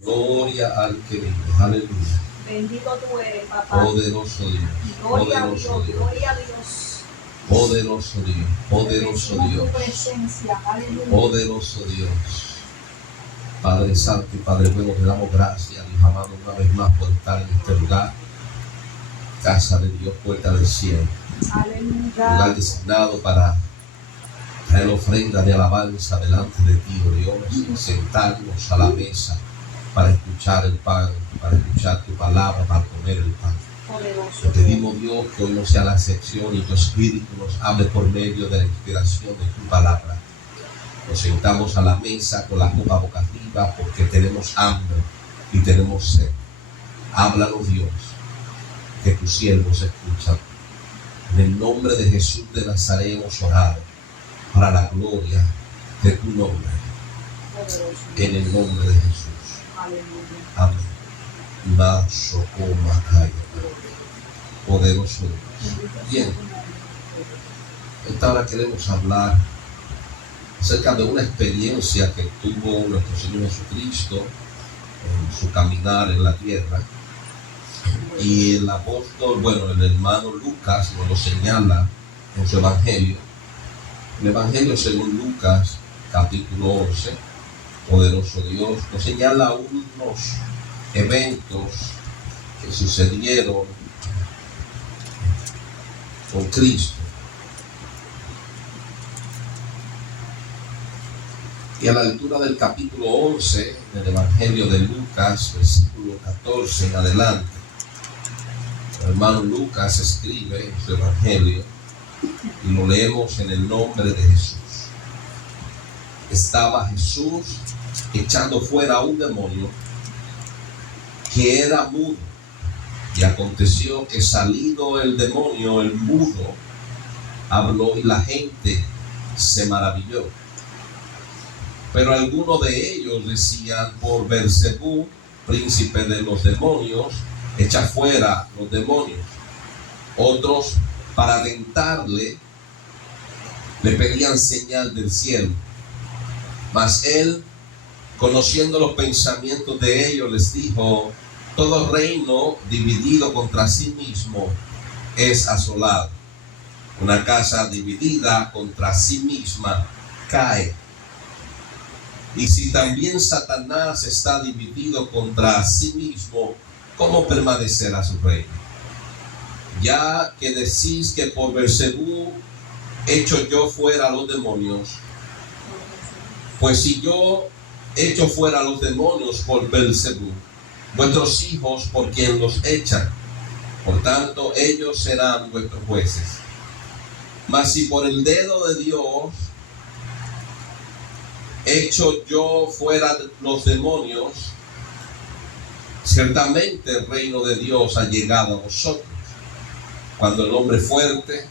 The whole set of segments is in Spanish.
Gloria al que vive. Aleluya. Bendito tú eres, papá. Poderoso Dios. Gloria a Poderoso Dios, Dios. gloria a Dios. Poderoso Dios. Poderoso Bendecimos Dios. tu presencia. Aleluya. Poderoso Dios. Padre Santo y Padre bueno, te damos gracias, Dios amado, una vez más por estar en este lugar. Casa de Dios, puerta del cielo. Aleluya. Lugar designado para traer ofrenda de alabanza delante de ti, oh Dios, y sentarnos a la mesa para escuchar el pan, para escuchar tu palabra, para comer el pan. Poderoso. Te pedimos, Dios, que hoy no sea la excepción y tu Espíritu nos hable por medio de la inspiración de tu palabra. Nos sentamos a la mesa con la copa boca arriba porque tenemos hambre y tenemos sed. Háblanos, Dios, que tus siervos escuchan. En el nombre de Jesús de Nazaret hemos orado para la gloria de tu nombre. Poderoso. En el nombre de Jesús. Aleluya. Amén. La socoma cae. Poderoso Dios. Bien, esta hora queremos hablar acerca de una experiencia que tuvo nuestro Señor Jesucristo en su caminar en la tierra. Y el apóstol, el hermano Lucas nos lo señala en su evangelio. El evangelio según Lucas, capítulo 11, poderoso Dios, nos señala unos eventos que sucedieron con Cristo. Y a la altura del capítulo 11 del Evangelio de Lucas, versículo 14 en adelante, el hermano Lucas escribe en su Evangelio y lo leemos en el nombre de Jesús. Estaba Jesús echando fuera a un demonio que era mudo. Y aconteció que salido el demonio, el mudo, habló y la gente se maravilló. Pero algunos de ellos decían: por Beelzebú, príncipe de los demonios, echa fuera los demonios. Otros, para tentarle, le pedían señal del cielo. Mas él, conociendo los pensamientos de ellos, les dijo: todo reino dividido contra sí mismo es asolado. Una casa dividida contra sí misma cae. Y si también Satanás está dividido contra sí mismo, ¿cómo permanecerá su reino? Ya que decís que por Beelzebú echo yo fuera a los demonios, pues si yo echo fuera a los demonios por Beelzebú, vuestros hijos por quien los echan, por tanto ellos serán vuestros jueces. Mas si por el dedo de Dios echo yo fuera los demonios, ciertamente el reino de Dios ha llegado a vosotros. Cuando el hombre fuerte,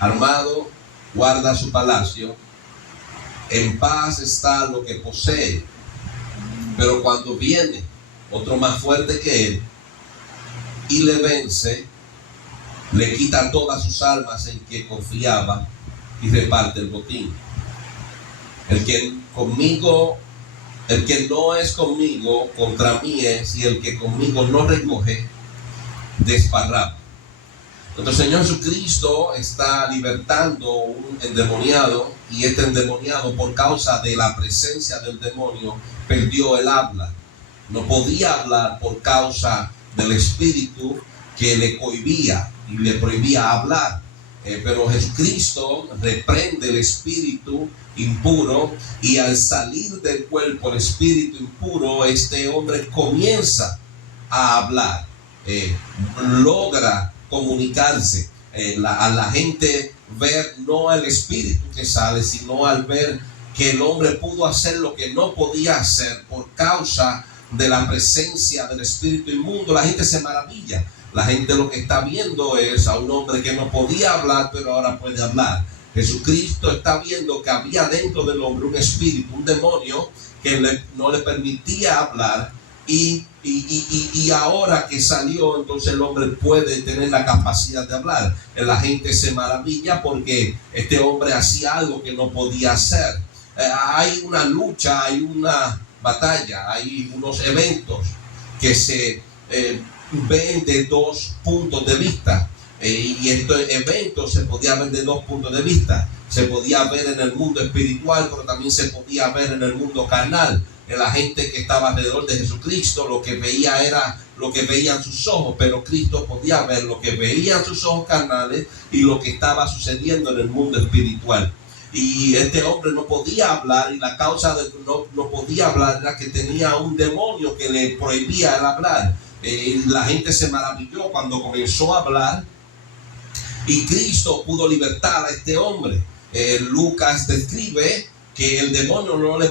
armado, guarda su palacio, en paz está lo que posee. Pero cuando viene otro más fuerte que él y le vence, le quita todas sus armas en que confiaba y reparte el botín. El que no es conmigo, contra mí es, y el que conmigo no recoge, desparrama. Nuestro Señor Jesucristo está libertando un endemoniado, y este endemoniado, por causa de la presencia del demonio, perdió el habla. No podía hablar por causa del espíritu que le cohibía y le prohibía hablar. Pero Jesucristo reprende el espíritu impuro, y al salir del cuerpo el espíritu impuro, este hombre comienza a hablar, logra comunicarse. A la gente ver no el espíritu que sale, sino al ver que el hombre pudo hacer lo que no podía hacer por causa de la presencia del espíritu inmundo, la gente se maravilla. La gente lo que está viendo es a un hombre que no podía hablar, pero ahora puede hablar. Jesucristo está viendo que había dentro del hombre un espíritu, un demonio que no le permitía hablar, y ahora que salió, entonces el hombre puede tener la capacidad de hablar. La gente se maravilla porque este hombre hacía algo que no podía hacer. Hay una lucha, hay una batalla, hay unos eventos que se ven de dos puntos de vista. Y estos eventos se podía ver de dos puntos de vista. Se podía ver en el mundo espiritual, pero también se podía ver en el mundo carnal. En la gente que estaba alrededor de Jesucristo, lo que veía era lo que veían sus ojos, pero Cristo podía ver lo que veían sus ojos carnales y lo que estaba sucediendo en el mundo espiritual. Y este hombre no podía hablar, y la causa de que no podía hablar era que tenía un demonio que le prohibía el hablar. La gente se maravilló cuando comenzó a hablar, y Cristo pudo libertar a este hombre. Lucas describe que el demonio no le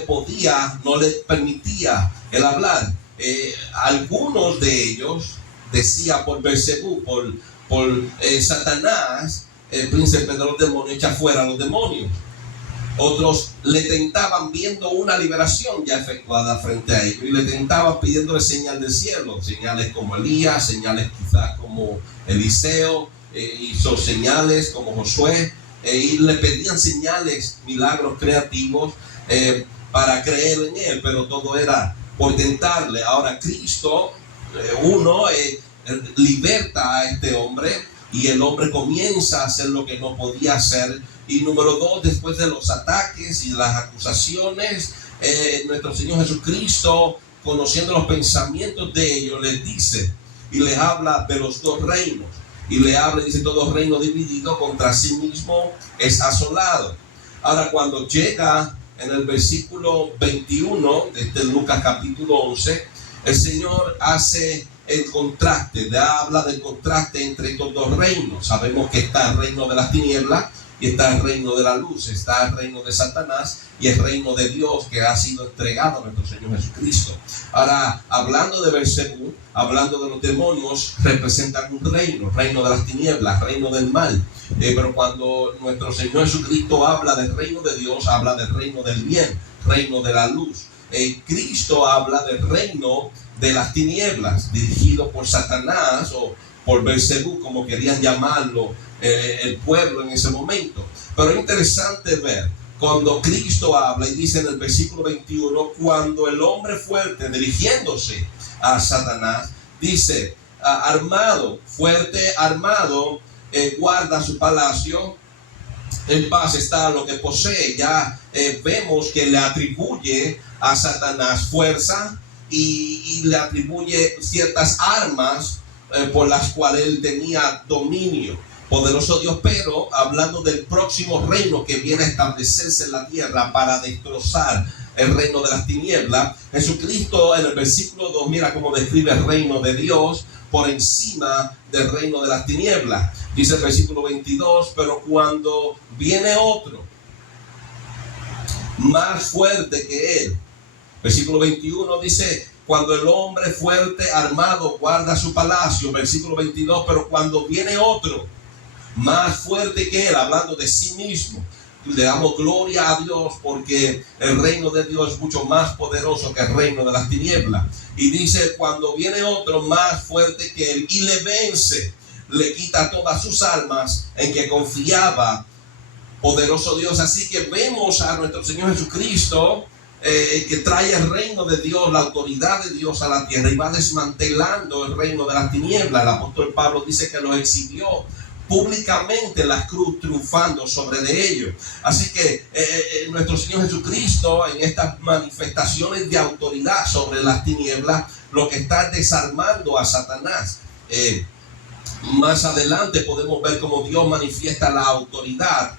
permitía el hablar. Algunos de ellos decía por Beelzebú, por Satanás, el príncipe de los demonios, echa fuera a los demonios. Otros le tentaban viendo una liberación ya efectuada frente a ellos, y le tentaban pidiéndole señal del cielo, señales como Elías, señales quizás como Eliseo, hizo señales como Josué, y le pedían señales, milagros creativos para creer en él, pero todo era por tentarle. Ahora Cristo, liberta a este hombre, y el hombre comienza a hacer lo que no podía hacer. Y número dos, después de los ataques y las acusaciones, nuestro Señor Jesucristo, conociendo los pensamientos de ellos, les dice y les habla de los dos reinos. Y le habla y dice: todo reino dividido contra sí mismo es asolado. Ahora, cuando llega en el versículo 21 de este Lucas capítulo 11, el Señor hace el contraste, habla del contraste entre estos dos reinos. Sabemos que está el reino de las tinieblas y está el reino de la luz, está el reino de Satanás y el reino de Dios que ha sido entregado a nuestro Señor Jesucristo. Ahora, hablando de Beelzebú, hablando de los demonios, representan un reino de las tinieblas, reino del mal. Pero cuando nuestro Señor Jesucristo habla del reino de Dios, habla del reino del bien, reino de la luz. Cristo habla del reino de las tinieblas, dirigido por Satanás o por Beelzebú, como querían llamarlo el pueblo en ese momento. Pero es interesante ver cuando Cristo habla y dice en el versículo 21, cuando el hombre fuerte, dirigiéndose a Satanás, dice: armado, fuerte, armado, guarda su palacio, en paz está lo que posee. Ya vemos que le atribuye a Satanás fuerza y le atribuye ciertas armas por las cuales él tenía dominio. Poderoso Dios, pero hablando del próximo reino que viene a establecerse en la tierra para destrozar el reino de las tinieblas, Jesucristo en el versículo 2, mira cómo describe el reino de Dios por encima del reino de las tinieblas. Dice el versículo 22, pero cuando viene otro más fuerte que él. Versículo 21 dice: cuando el hombre fuerte, armado, guarda su palacio. Versículo 22, pero cuando viene otro más fuerte que él, hablando de sí mismo. Le damos gloria a Dios porque el reino de Dios es mucho más poderoso que el reino de las tinieblas. Y dice: cuando viene otro más fuerte que él y le vence, le quita todas sus armas en que confiaba. Poderoso Dios. Así que vemos a nuestro Señor Jesucristo que trae el reino de Dios, la autoridad de Dios a la tierra, y va desmantelando el reino de las tinieblas. El apóstol Pablo dice que lo exhibió públicamente en la cruz, triunfando sobre de ellos. Así que nuestro Señor Jesucristo, en estas manifestaciones de autoridad sobre las tinieblas, lo que está desarmando a Satanás. Más adelante podemos ver cómo Dios manifiesta la autoridad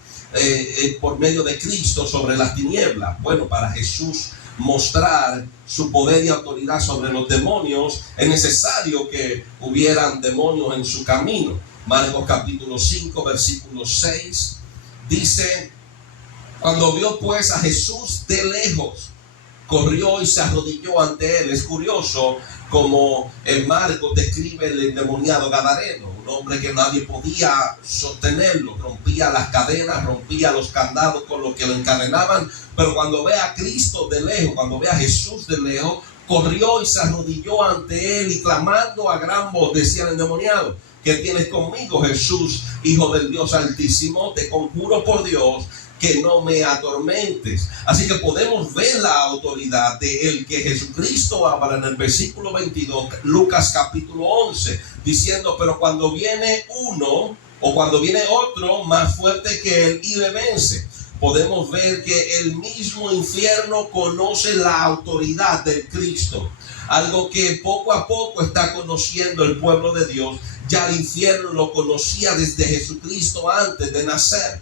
por medio de Cristo sobre las tinieblas. Bueno, para Jesús mostrar su poder y autoridad sobre los demonios, es necesario que hubieran demonios en su camino. Marcos capítulo 5, versículo 6 dice: cuando vio pues a Jesús de lejos, corrió y se arrodilló ante él. Es curioso como en Marcos describe el endemoniado gadareno, un hombre que nadie podía sostenerlo, rompía las cadenas, rompía los candados con los que lo encadenaban, pero cuando ve a Cristo de lejos, cuando ve a Jesús de lejos, corrió y se arrodilló ante él y clamando a gran voz decía el endemoniado: ¿qué tienes conmigo, Jesús, Hijo del Dios Altísimo? Te conjuro por Dios que no me atormentes. Así que podemos ver la autoridad de el que Jesucristo habla en el versículo 22, Lucas capítulo 11, diciendo, pero cuando viene uno o cuando viene otro más fuerte que él y le vence. Podemos ver que el mismo infierno conoce la autoridad del Cristo. Algo que poco a poco está conociendo el pueblo de Dios. Ya el infierno lo conocía desde Jesucristo antes de nacer.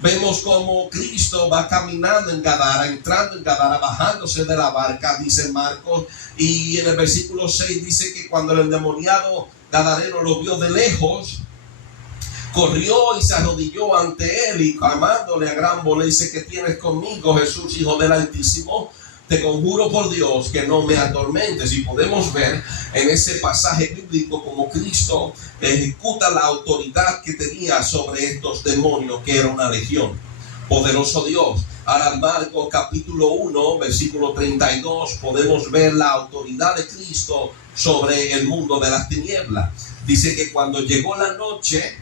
Vemos como Cristo va caminando en Gadara, entrando en Gadara, bajándose de la barca, dice Marcos. Y en el versículo 6 dice que cuando el endemoniado gadareno lo vio de lejos, corrió y se arrodilló ante él y clamándole a gran voz, le dice, ¿qué tienes conmigo, Jesús, Hijo del Altísimo? Te conjuro por Dios que no me atormentes. Y podemos ver en ese pasaje bíblico como Cristo ejecuta la autoridad que tenía sobre estos demonios, que era una legión. Poderoso Dios. Ahora en Marcos capítulo 1, versículo 32, podemos ver la autoridad de Cristo sobre el mundo de las tinieblas. Dice que cuando llegó la noche,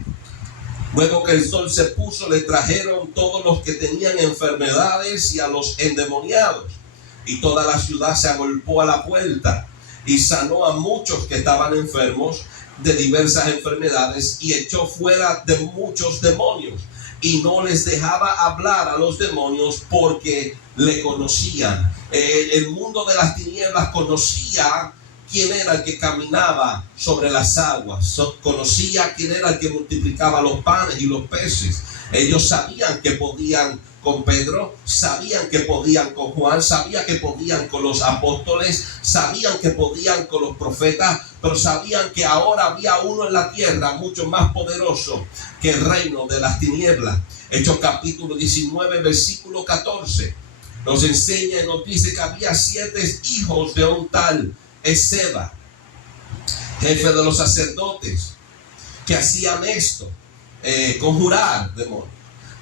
luego que el sol se puso, le trajeron todos los que tenían enfermedades y a los endemoniados. Y toda la ciudad se agolpó a la puerta y sanó a muchos que estaban enfermos de diversas enfermedades y echó fuera de muchos demonios. Y no les dejaba hablar a los demonios porque le conocían. El mundo de las tinieblas conocía quién era el que caminaba sobre las aguas. Conocía quién era el que multiplicaba los panes y los peces. Ellos sabían que podían con Pedro, sabían que podían con Juan, sabían que podían con los apóstoles, sabían que podían con los profetas, pero sabían que ahora había uno en la tierra mucho más poderoso que el reino de las tinieblas. Hechos capítulo 19, versículo 14, nos enseña y nos dice que había 7 hijos de un tal Esceva, jefe de los sacerdotes, que hacían esto, conjurar demonios.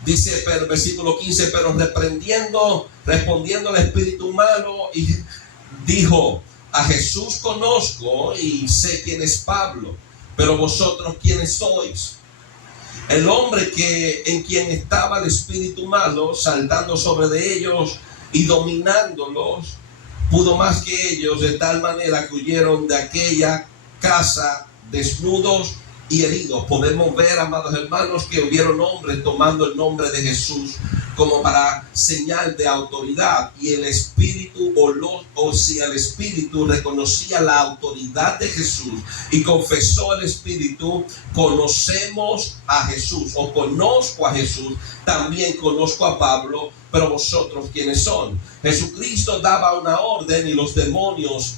Dice pero versículo 15, pero respondiendo al espíritu malo, y dijo, a Jesús conozco y sé quién es Pablo, pero vosotros quiénes sois. El hombre en quien estaba el espíritu malo, saltando sobre de ellos y dominándolos, pudo más que ellos, de tal manera que huyeron de aquella casa desnudos y heridos. Podemos ver, amados hermanos, que hubieron hombres tomando el nombre de Jesús como para señal de autoridad, y el espíritu si el espíritu reconocía la autoridad de Jesús y confesó el espíritu, conocemos a Jesús, o conozco a Jesús, también conozco a Pablo, pero vosotros quiénes son. Jesucristo daba una orden y los demonios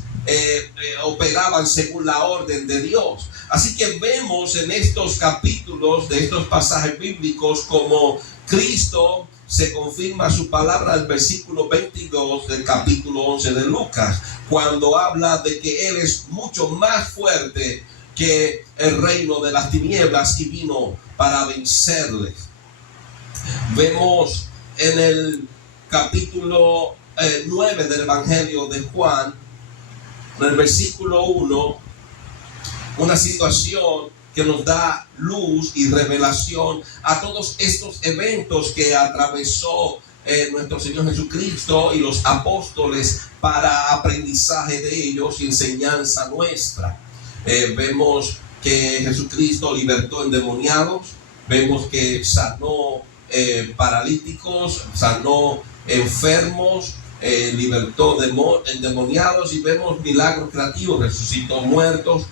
operaban según la orden de Dios. Así que vemos en estos capítulos de estos pasajes bíblicos como Cristo se confirma su palabra al versículo 22 del capítulo 11 de Lucas, cuando habla de que Él es mucho más fuerte que el reino de las tinieblas y vino para vencerles. Vemos en el capítulo 9 del Evangelio de Juan, en el versículo 1, una situación que nos da luz y revelación a todos estos eventos que atravesó nuestro Señor Jesucristo y los apóstoles para aprendizaje de ellos y enseñanza nuestra. Vemos que Jesucristo libertó endemoniados, vemos que sanó paralíticos, sanó enfermos, libertó endemoniados, y vemos milagros creativos, resucitó muertos.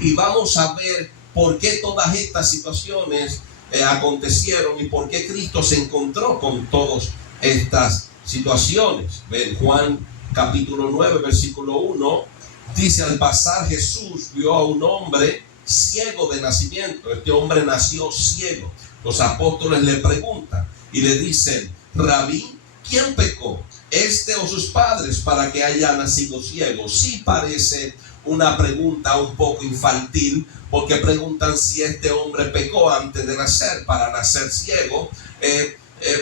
Y vamos a ver por qué todas estas situaciones acontecieron y por qué Cristo se encontró con todas estas situaciones. En Juan capítulo 9 versículo 1 dice: al pasar Jesús vio a un hombre ciego de nacimiento. Este hombre nació ciego. Los apóstoles le preguntan y le dicen: Rabí, ¿quién pecó, este o sus padres, para que haya nacido ciego? Sí parece una pregunta un poco infantil, porque preguntan si este hombre pecó antes de nacer para nacer ciego,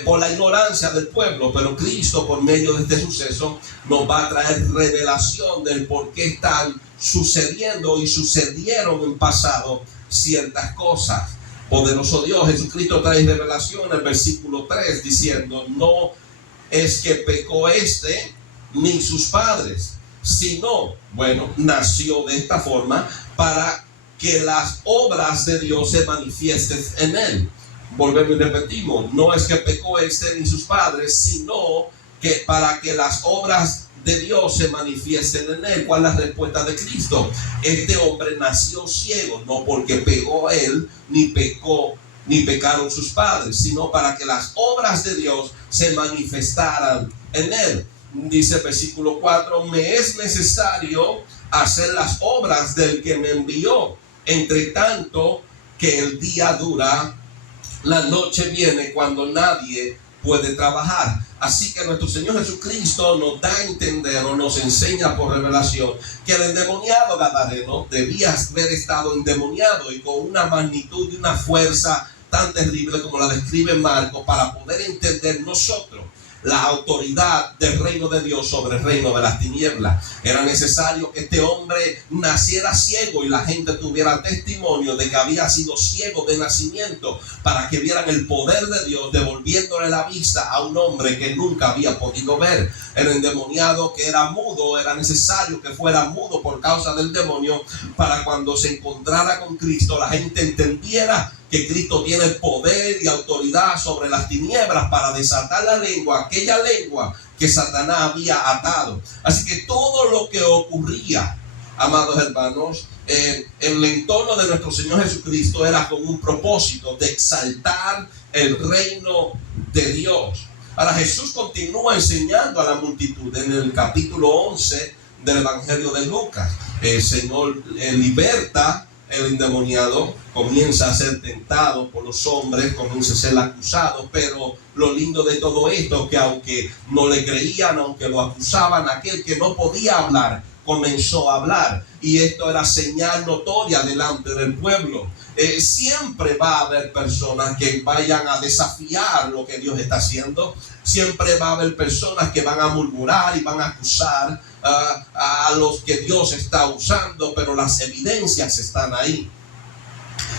por la ignorancia del pueblo. Pero Cristo, por medio de este suceso, nos va a traer revelación del por qué están sucediendo y sucedieron en pasado ciertas cosas. Poderoso Dios, Jesucristo trae revelación en el versículo 3 diciendo: no es que pecó ni sus padres, sino, bueno, nació de esta forma para que las obras de Dios se manifiesten en él. Volvemos y repetimos: no es que pecó ni sus padres, sino que para que las obras de Dios se manifiesten en él. ¿Cuál es la respuesta de Cristo? Este hombre nació ciego, no porque pecó él, ni pecaron sus padres, sino para que las obras de Dios se manifestaran en él. Dice el versículo 4: me es necesario hacer las obras del que me envió, entre tanto que el día dura, la noche viene cuando nadie puede trabajar. Así que nuestro Señor Jesucristo nos da a entender, o nos enseña por revelación, que el endemoniado gadareno debía haber estado endemoniado y con una magnitud y una fuerza tan terrible como la describe Marcos, para poder entender nosotros la autoridad del reino de Dios sobre el reino de las tinieblas. Era necesario que este hombre naciera ciego y la gente tuviera testimonio de que había sido ciego de nacimiento, para que vieran el poder de Dios devolviéndole la vista a un hombre que nunca había podido ver. El endemoniado, que era mudo, era necesario que fuera mudo por causa del demonio, para cuando se encontrara con Cristo la gente entendiera que Cristo tiene poder y autoridad sobre las tinieblas para desatar la lengua, aquella lengua que Satanás había atado. Así que todo lo que ocurría, amados hermanos, en el entorno de nuestro Señor Jesucristo era con un propósito de exaltar el reino de Dios. Ahora Jesús continúa enseñando a la multitud en el capítulo 11 del Evangelio de Lucas. El Señor liberta el endemoniado, comienza a ser tentado por los hombres, comienza a ser acusado, pero lo lindo de todo esto, que aunque no le creían, aunque lo acusaban, aquel que no podía hablar comenzó a hablar, y esto era señal notoria delante del pueblo. Siempre va a haber personas que vayan a desafiar lo que Dios está haciendo. Siempre va a haber personas que van a murmurar y van a acusar a los que Dios está usando, pero las evidencias están ahí.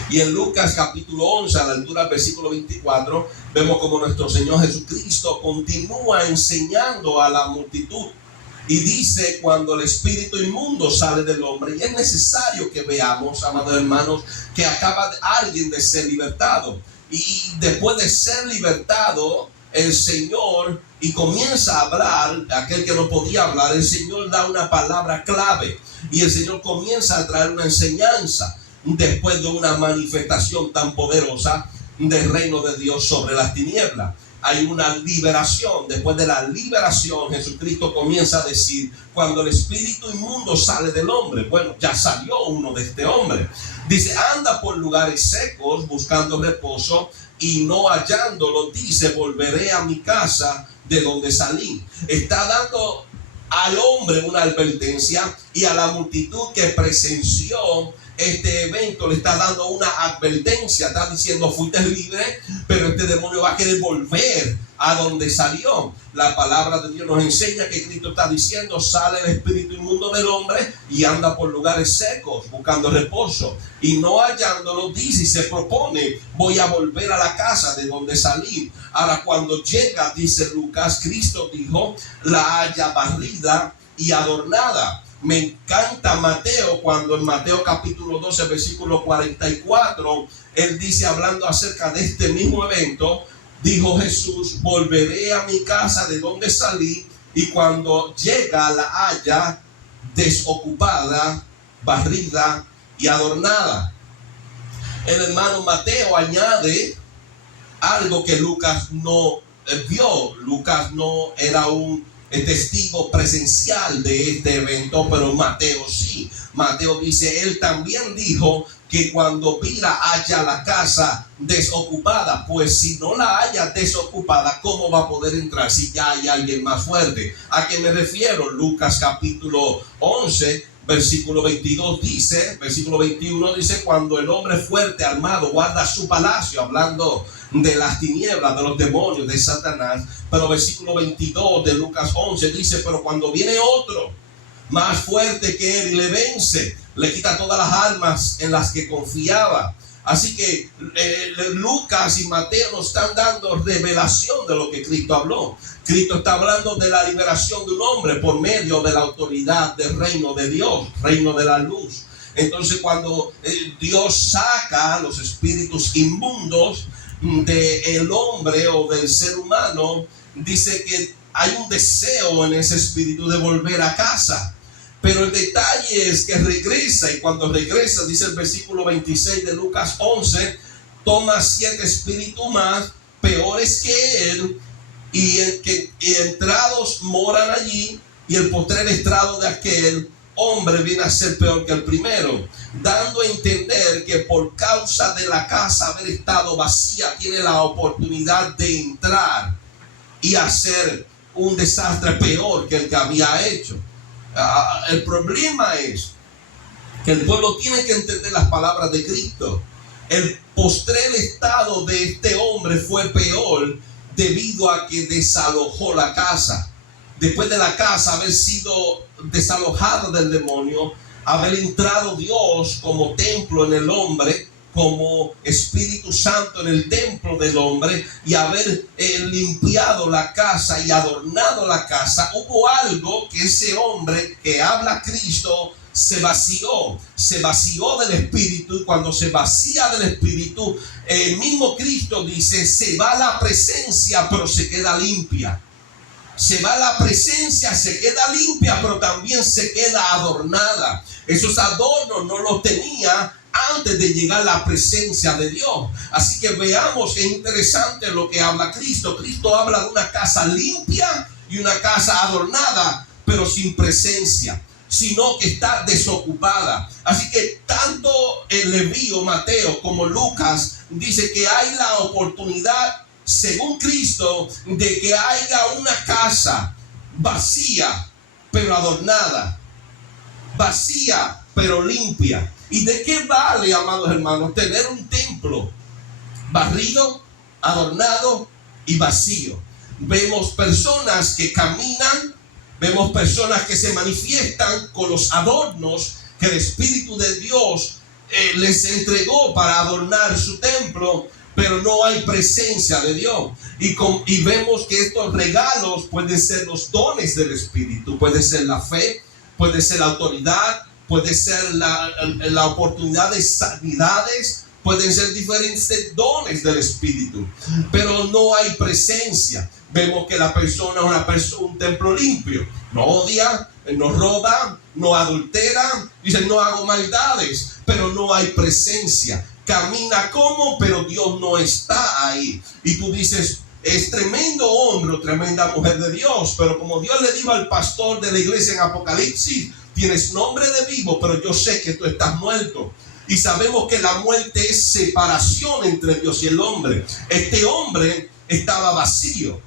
Y en Lucas capítulo 11, a la altura del versículo 24, vemos como nuestro Señor Jesucristo continúa enseñando a la multitud. Y dice: cuando el espíritu inmundo sale del hombre. Y es necesario que veamos, amados hermanos, que acaba alguien de ser libertado. Y después de ser libertado, el Señor, y comienza a hablar, aquel que no podía hablar, el Señor da una palabra clave. Y el Señor comienza a traer una enseñanza después de una manifestación tan poderosa del reino de Dios sobre las tinieblas. Hay una liberación. Después de la liberación, Jesucristo comienza a decir: cuando el espíritu inmundo sale del hombre. Bueno, ya salió uno de este hombre. Dice: anda por lugares secos buscando reposo, y no hallándolo, dice: volveré a mi casa de donde salí. Está dando al hombre una advertencia, y a la multitud que presenció este evento le está dando una advertencia. Está diciendo: fuiste libre, pero este demonio va a querer volver a donde salió. La palabra de Dios nos enseña que Cristo está diciendo: sale el espíritu inmundo del hombre y anda por lugares secos buscando reposo, y no hallándolo, dice y se propone: voy a volver a la casa de donde salí. Ahora, cuando llega, dice Lucas, Cristo dijo: la haya barrida y adornada. Me encanta Mateo, cuando en Mateo capítulo 12 versículo 44 él dice, hablando acerca de este mismo evento, dijo Jesús: volveré a mi casa de donde salí, y cuando llega la haya desocupada, barrida y adornada. El hermano Mateo añade algo que Lucas no vio. Lucas no era un testigo presencial de este evento, pero Mateo sí. Mateo dice: él también dijo que cuando mira haya la casa desocupada. Pues si no la haya desocupada, ¿cómo va a poder entrar si ya hay alguien más fuerte? ¿A qué me refiero? Lucas capítulo 11 versículo 22 dice, versículo 21 dice: cuando el hombre fuerte armado guarda su palacio, hablando de las tinieblas, de los demonios, de Satanás. Pero versículo 22 de Lucas 11 dice: pero cuando viene otro más fuerte que él y le vence, le quita todas las armas en las que confiaba, Así que Lucas y Mateo nos están dando revelación de lo que Cristo habló. Cristo está hablando de la liberación de un hombre por medio de la autoridad del reino de Dios, reino de la luz. Entonces cuando Dios saca los espíritus inmundos del hombre o del ser humano, dice que hay un deseo en ese espíritu de volver a casa. Pero el detalle es que regresa, y cuando regresa, dice el versículo 26 de Lucas 11, toma 7 espíritus más peores que él, y entrados moran allí, y el postrer estrado de aquel hombre viene a ser peor que el primero, dando a entender que por causa de la casa haber estado vacía, tiene la oportunidad de entrar y hacer un desastre peor que el que había hecho. El problema es que el pueblo tiene que entender las palabras de Cristo. El postrer estado de este hombre fue peor debido a que desalojó la casa. Después de la casa haber sido desalojada del demonio, haber entrado Dios como templo en el hombre, como Espíritu Santo en el templo del hombre, y haber limpiado la casa y adornado la casa, hubo algo que ese hombre que habla Cristo se vació del Espíritu, y cuando se vacía del Espíritu, el mismo Cristo dice, se va la presencia pero se queda limpia. Se va la presencia, se queda limpia, pero también se queda adornada. Esos adornos no los tenía antes de llegar la presencia de Dios. Así que veamos que es interesante lo que habla Cristo. Cristo habla de una casa limpia y una casa adornada, pero sin presencia, sino que está desocupada. Así que tanto el Levío, Mateo, como Lucas dice que hay la oportunidad, según Cristo, de que haya una casa vacía pero adornada, vacía pero limpia. ¿Y de qué vale, amados hermanos, tener un templo barrido, adornado y vacío? Vemos personas que caminan, vemos personas que se manifiestan con los adornos que el Espíritu de Dios les entregó para adornar su templo, pero no hay presencia de Dios. Y vemos que estos regalos pueden ser los dones del Espíritu, puede ser la fe, puede ser la autoridad, puede ser la oportunidad de sanidades, pueden ser diferentes dones del Espíritu, pero no hay presencia. Vemos que la persona es un templo limpio, no odia, no roba, no adultera, dice no hago maldades, pero no hay presencia. Camina como, pero Dios no está ahí. Y tú dices, es tremendo hombre o tremenda mujer de Dios, pero como Dios le dijo al pastor de la iglesia en Apocalipsis, tienes nombre de vivo, pero yo sé que tú estás muerto. Y sabemos que la muerte es separación entre Dios y el hombre. Este hombre estaba vacío.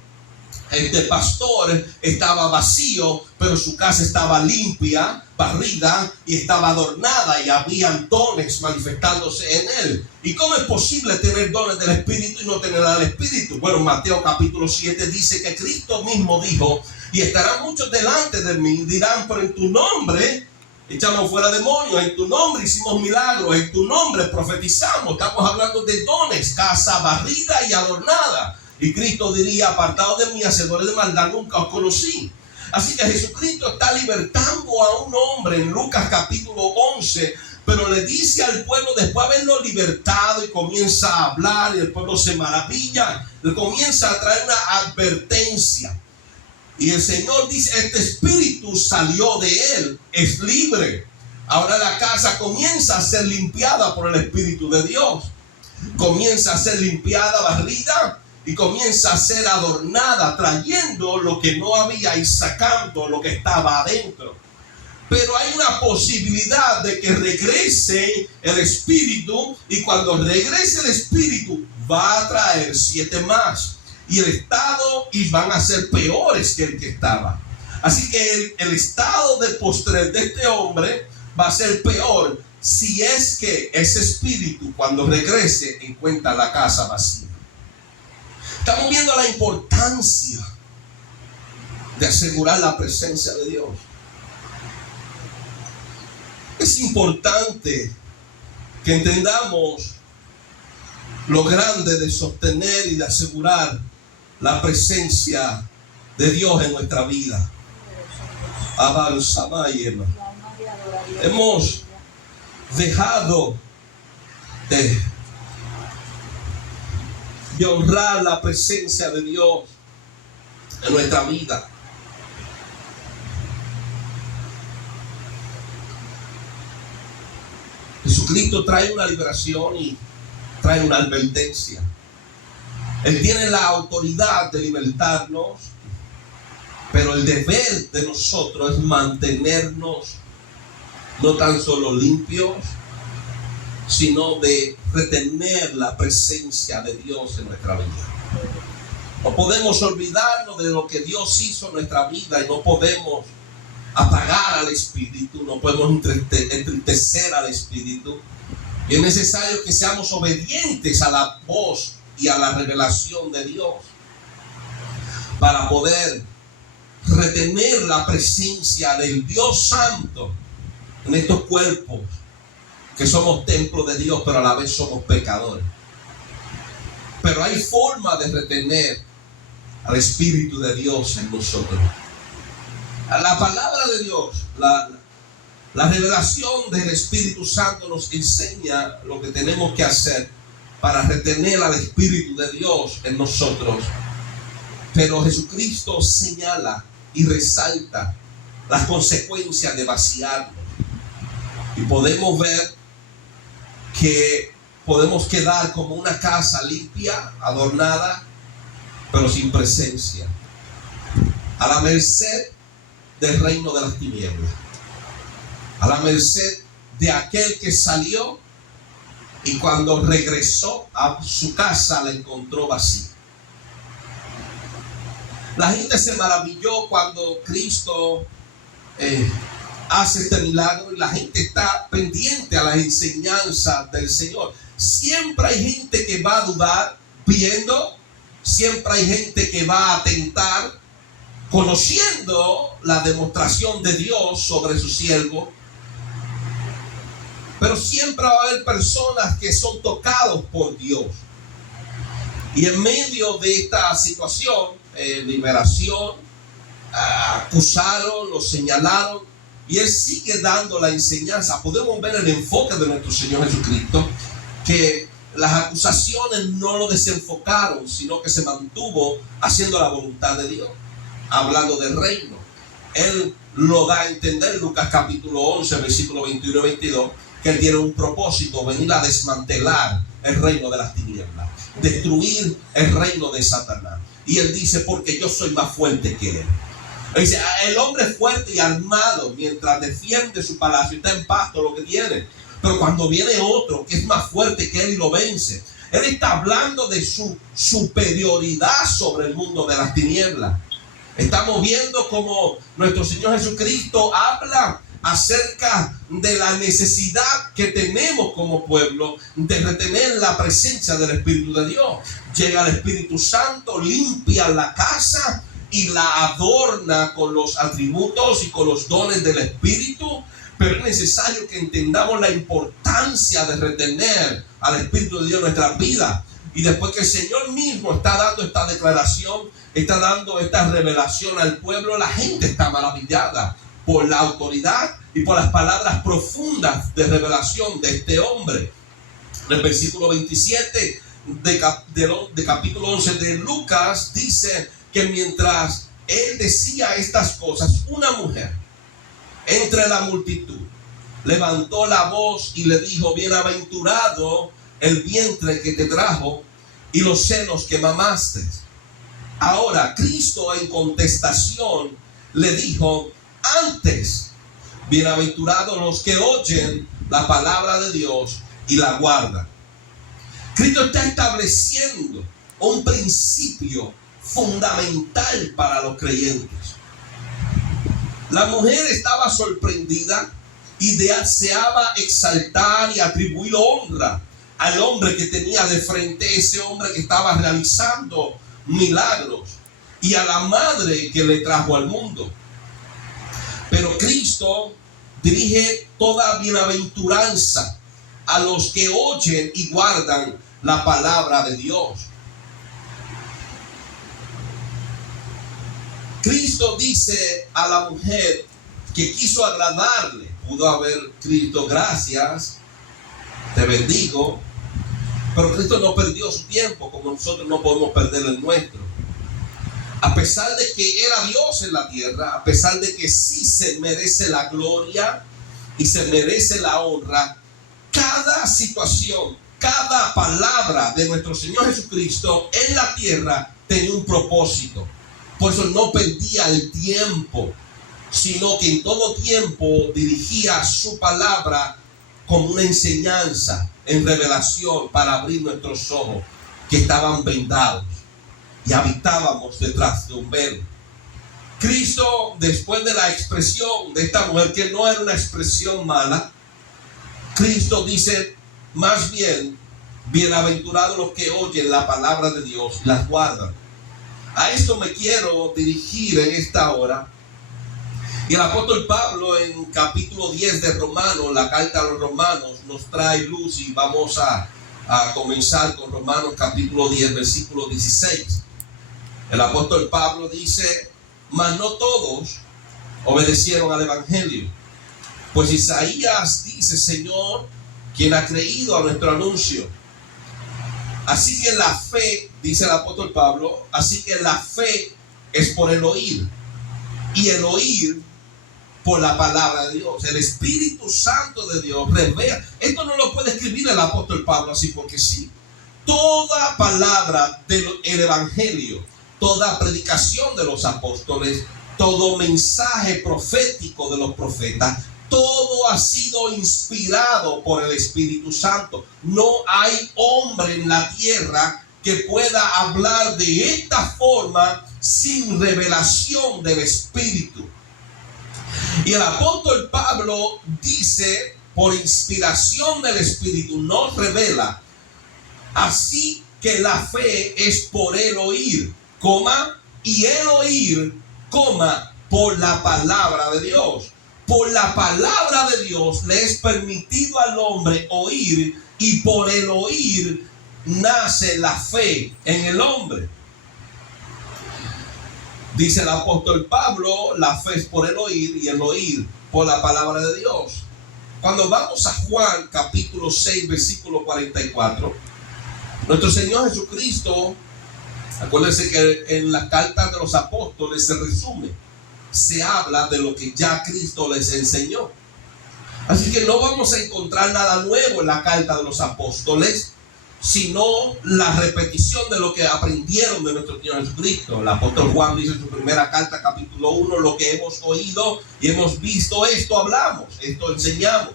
Este pastor estaba vacío, pero su casa estaba limpia, barrida y estaba adornada, y habían dones manifestándose en él. ¿Y cómo es posible tener dones del Espíritu y no tener al Espíritu? Bueno, Mateo capítulo 7 dice que Cristo mismo dijo, y estarán muchos delante de mí, dirán, pero en tu nombre echamos fuera demonios, en tu nombre hicimos milagros, en tu nombre profetizamos. Estamos hablando de dones, casa barrida y adornada. Y Cristo diría, apartados de mí, hacedores de maldad, nunca os conocí. Así que Jesucristo está libertando a un hombre en Lucas capítulo 11, pero le dice al pueblo, después de haberlo libertado, y comienza a hablar, y el pueblo se maravilla, le comienza a traer una advertencia. Y el Señor dice, este espíritu salió de él, es libre. Ahora la casa comienza a ser limpiada por el Espíritu de Dios. Comienza a ser limpiada, barrida, y comienza a ser adornada, trayendo lo que no había y sacando lo que estaba adentro. Pero hay una posibilidad de que regrese el Espíritu, y cuando regrese el Espíritu va a traer 7 más. Y el estado y van a ser peores que el que estaba. Así que el estado de postrer de este hombre va a ser peor si es que ese espíritu cuando regrese encuentra la casa vacía. Estamos viendo la importancia de asegurar la presencia de Dios. Es importante que entendamos lo grande de sostener y de asegurar la presencia de Dios en nuestra vida. Avanzamos y hemos dejado de honrar la presencia de Dios en nuestra vida. Jesucristo trae una liberación y trae una advertencia. Él tiene la autoridad de libertarnos, pero el deber de nosotros es mantenernos no tan solo limpios, sino de retener la presencia de Dios en nuestra vida. No podemos olvidarnos de lo que Dios hizo en nuestra vida y no podemos apagar al Espíritu, no podemos entristecer al Espíritu. Y es necesario que seamos obedientes a la voz y a la revelación de Dios para poder retener la presencia del Dios Santo en estos cuerpos que somos templo de Dios, pero a la vez somos pecadores. Pero hay forma de retener al Espíritu de Dios en nosotros. La palabra de Dios, la revelación del Espíritu Santo nos enseña lo que tenemos que hacer para retener al Espíritu de Dios en nosotros. Pero Jesucristo señala y resalta las consecuencias de vaciarnos. Y podemos ver que podemos quedar como una casa limpia, adornada, pero sin presencia, a la merced del reino de las tinieblas, a la merced de aquel que salió y cuando regresó a su casa la encontró vacía. La gente se maravilló cuando Cristo hace este milagro y la gente está pendiente a las enseñanzas del Señor. Siempre hay gente que va a dudar viendo, siempre hay gente que va a tentar conociendo la demostración de Dios sobre su siervo. Pero siempre va a haber personas que son tocados por Dios. Y en medio de esta situación, liberación, acusaron, lo señalaron, y Él sigue dando la enseñanza. Podemos ver el enfoque de nuestro Señor Jesucristo, que las acusaciones no lo desenfocaron, sino que se mantuvo haciendo la voluntad de Dios, hablando del reino. Él lo da a entender en Lucas capítulo 11, versículo 21 y 22, que Él tiene un propósito: venir a desmantelar el reino de las tinieblas, destruir el reino de Satanás. Y Él dice: porque yo soy más fuerte que Él. Él dice: el hombre fuerte y armado, mientras defiende su palacio, está en paz todo lo que tiene. Pero cuando viene otro que es más fuerte que Él y lo vence, Él está hablando de su superioridad sobre el mundo de las tinieblas. Estamos viendo como nuestro Señor Jesucristo habla acerca de la necesidad que tenemos como pueblo de retener la presencia del Espíritu de Dios. Llega el Espíritu Santo, limpia la casa y la adorna con los atributos y con los dones del Espíritu. Pero es necesario que entendamos la importancia de retener al Espíritu de Dios en nuestras vidas. Y después que el Señor mismo está dando esta declaración, está dando esta revelación al pueblo, la gente está maravillada por la autoridad y por las palabras profundas de revelación de este hombre. En el versículo 27 de capítulo 11 de Lucas dice que mientras él decía estas cosas, una mujer entre la multitud levantó la voz y le dijo: bienaventurado el vientre que te trajo y los senos que mamaste. Ahora Cristo en contestación le dijo: antes, bienaventurados los que oyen la palabra de Dios y la guardan. Cristo está estableciendo un principio fundamental para los creyentes. La mujer estaba sorprendida y deseaba exaltar y atribuir honra al hombre que tenía de frente, ese hombre que estaba realizando milagros, y a la madre que le trajo al mundo. Pero Cristo dirige toda bienaventuranza a los que oyen y guardan la palabra de Dios. Cristo dice a la mujer que quiso agradarle, pudo haber Cristo, gracias, te bendigo, pero Cristo no perdió su tiempo como nosotros no podemos perder el nuestro. A pesar de que era Dios en la tierra, a pesar de que sí se merece la gloria y se merece la honra, cada situación, cada palabra de nuestro Señor Jesucristo en la tierra tenía un propósito. Por eso no perdía el tiempo, sino que en todo tiempo dirigía su palabra como una enseñanza en revelación para abrir nuestros ojos que estaban vendados y habitábamos detrás de un velo. Cristo, después de la expresión de esta mujer, que no era una expresión mala, Cristo dice más bien, bienaventurados los que oyen la palabra de Dios y las guardan. A esto me quiero dirigir en esta hora. Y el apóstol Pablo en capítulo 10 de Romanos, la carta a los Romanos, nos trae luz y vamos a comenzar con Romanos capítulo 10, versículo 16. El apóstol Pablo dice, mas no todos obedecieron al evangelio. Pues Isaías dice, Señor, ¿quién ha creído a nuestro anuncio? Así que la fe, dice el apóstol Pablo, así que la fe es por el oír, y el oír por la palabra de Dios. El Espíritu Santo de Dios revela. Esto no lo puede escribir el apóstol Pablo así porque sí. Toda palabra del evangelio, toda predicación de los apóstoles, todo mensaje profético de los profetas, todo ha sido inspirado por el Espíritu Santo. No hay hombre en la tierra que pueda hablar de esta forma sin revelación del Espíritu. Y el apóstol Pablo dice, por inspiración del Espíritu, nos revela, así que la fe es por el oír, y el oír, por la palabra de Dios. Por la palabra de Dios le es permitido al hombre oír, y por el oír nace la fe en el hombre. Dice el apóstol Pablo, la fe es por el oír y el oír por la palabra de Dios. Cuando vamos a Juan capítulo 6, versículo 44, nuestro Señor Jesucristo, acuérdense que en la carta de los apóstoles se resume, se habla de lo que ya Cristo les enseñó. Así que no vamos a encontrar nada nuevo en la carta de los apóstoles, sino la repetición de lo que aprendieron de nuestro Señor Jesucristo. El apóstol Juan dice en su primera carta, capítulo 1, lo que hemos oído y hemos visto, esto hablamos, esto enseñamos.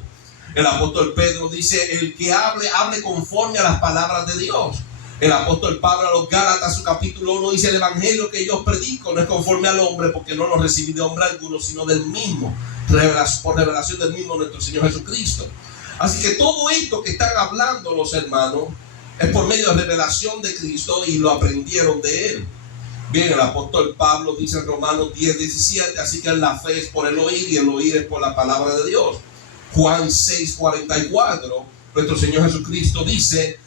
El apóstol Pedro dice, el que hable conforme a las palabras de Dios. El apóstol Pablo a los Gálatas, su capítulo 1, dice, el evangelio que yo predico no es conforme al hombre, porque no lo recibí de hombre alguno, sino del mismo, por revelación del mismo nuestro Señor Jesucristo. Así que todo esto que están hablando los hermanos es por medio de revelación de Cristo y lo aprendieron de Él. Bien, el apóstol Pablo dice en Romanos 10, 17, así que la fe es por el oír y el oír es por la palabra de Dios. Juan 6, 44, nuestro Señor Jesucristo dice,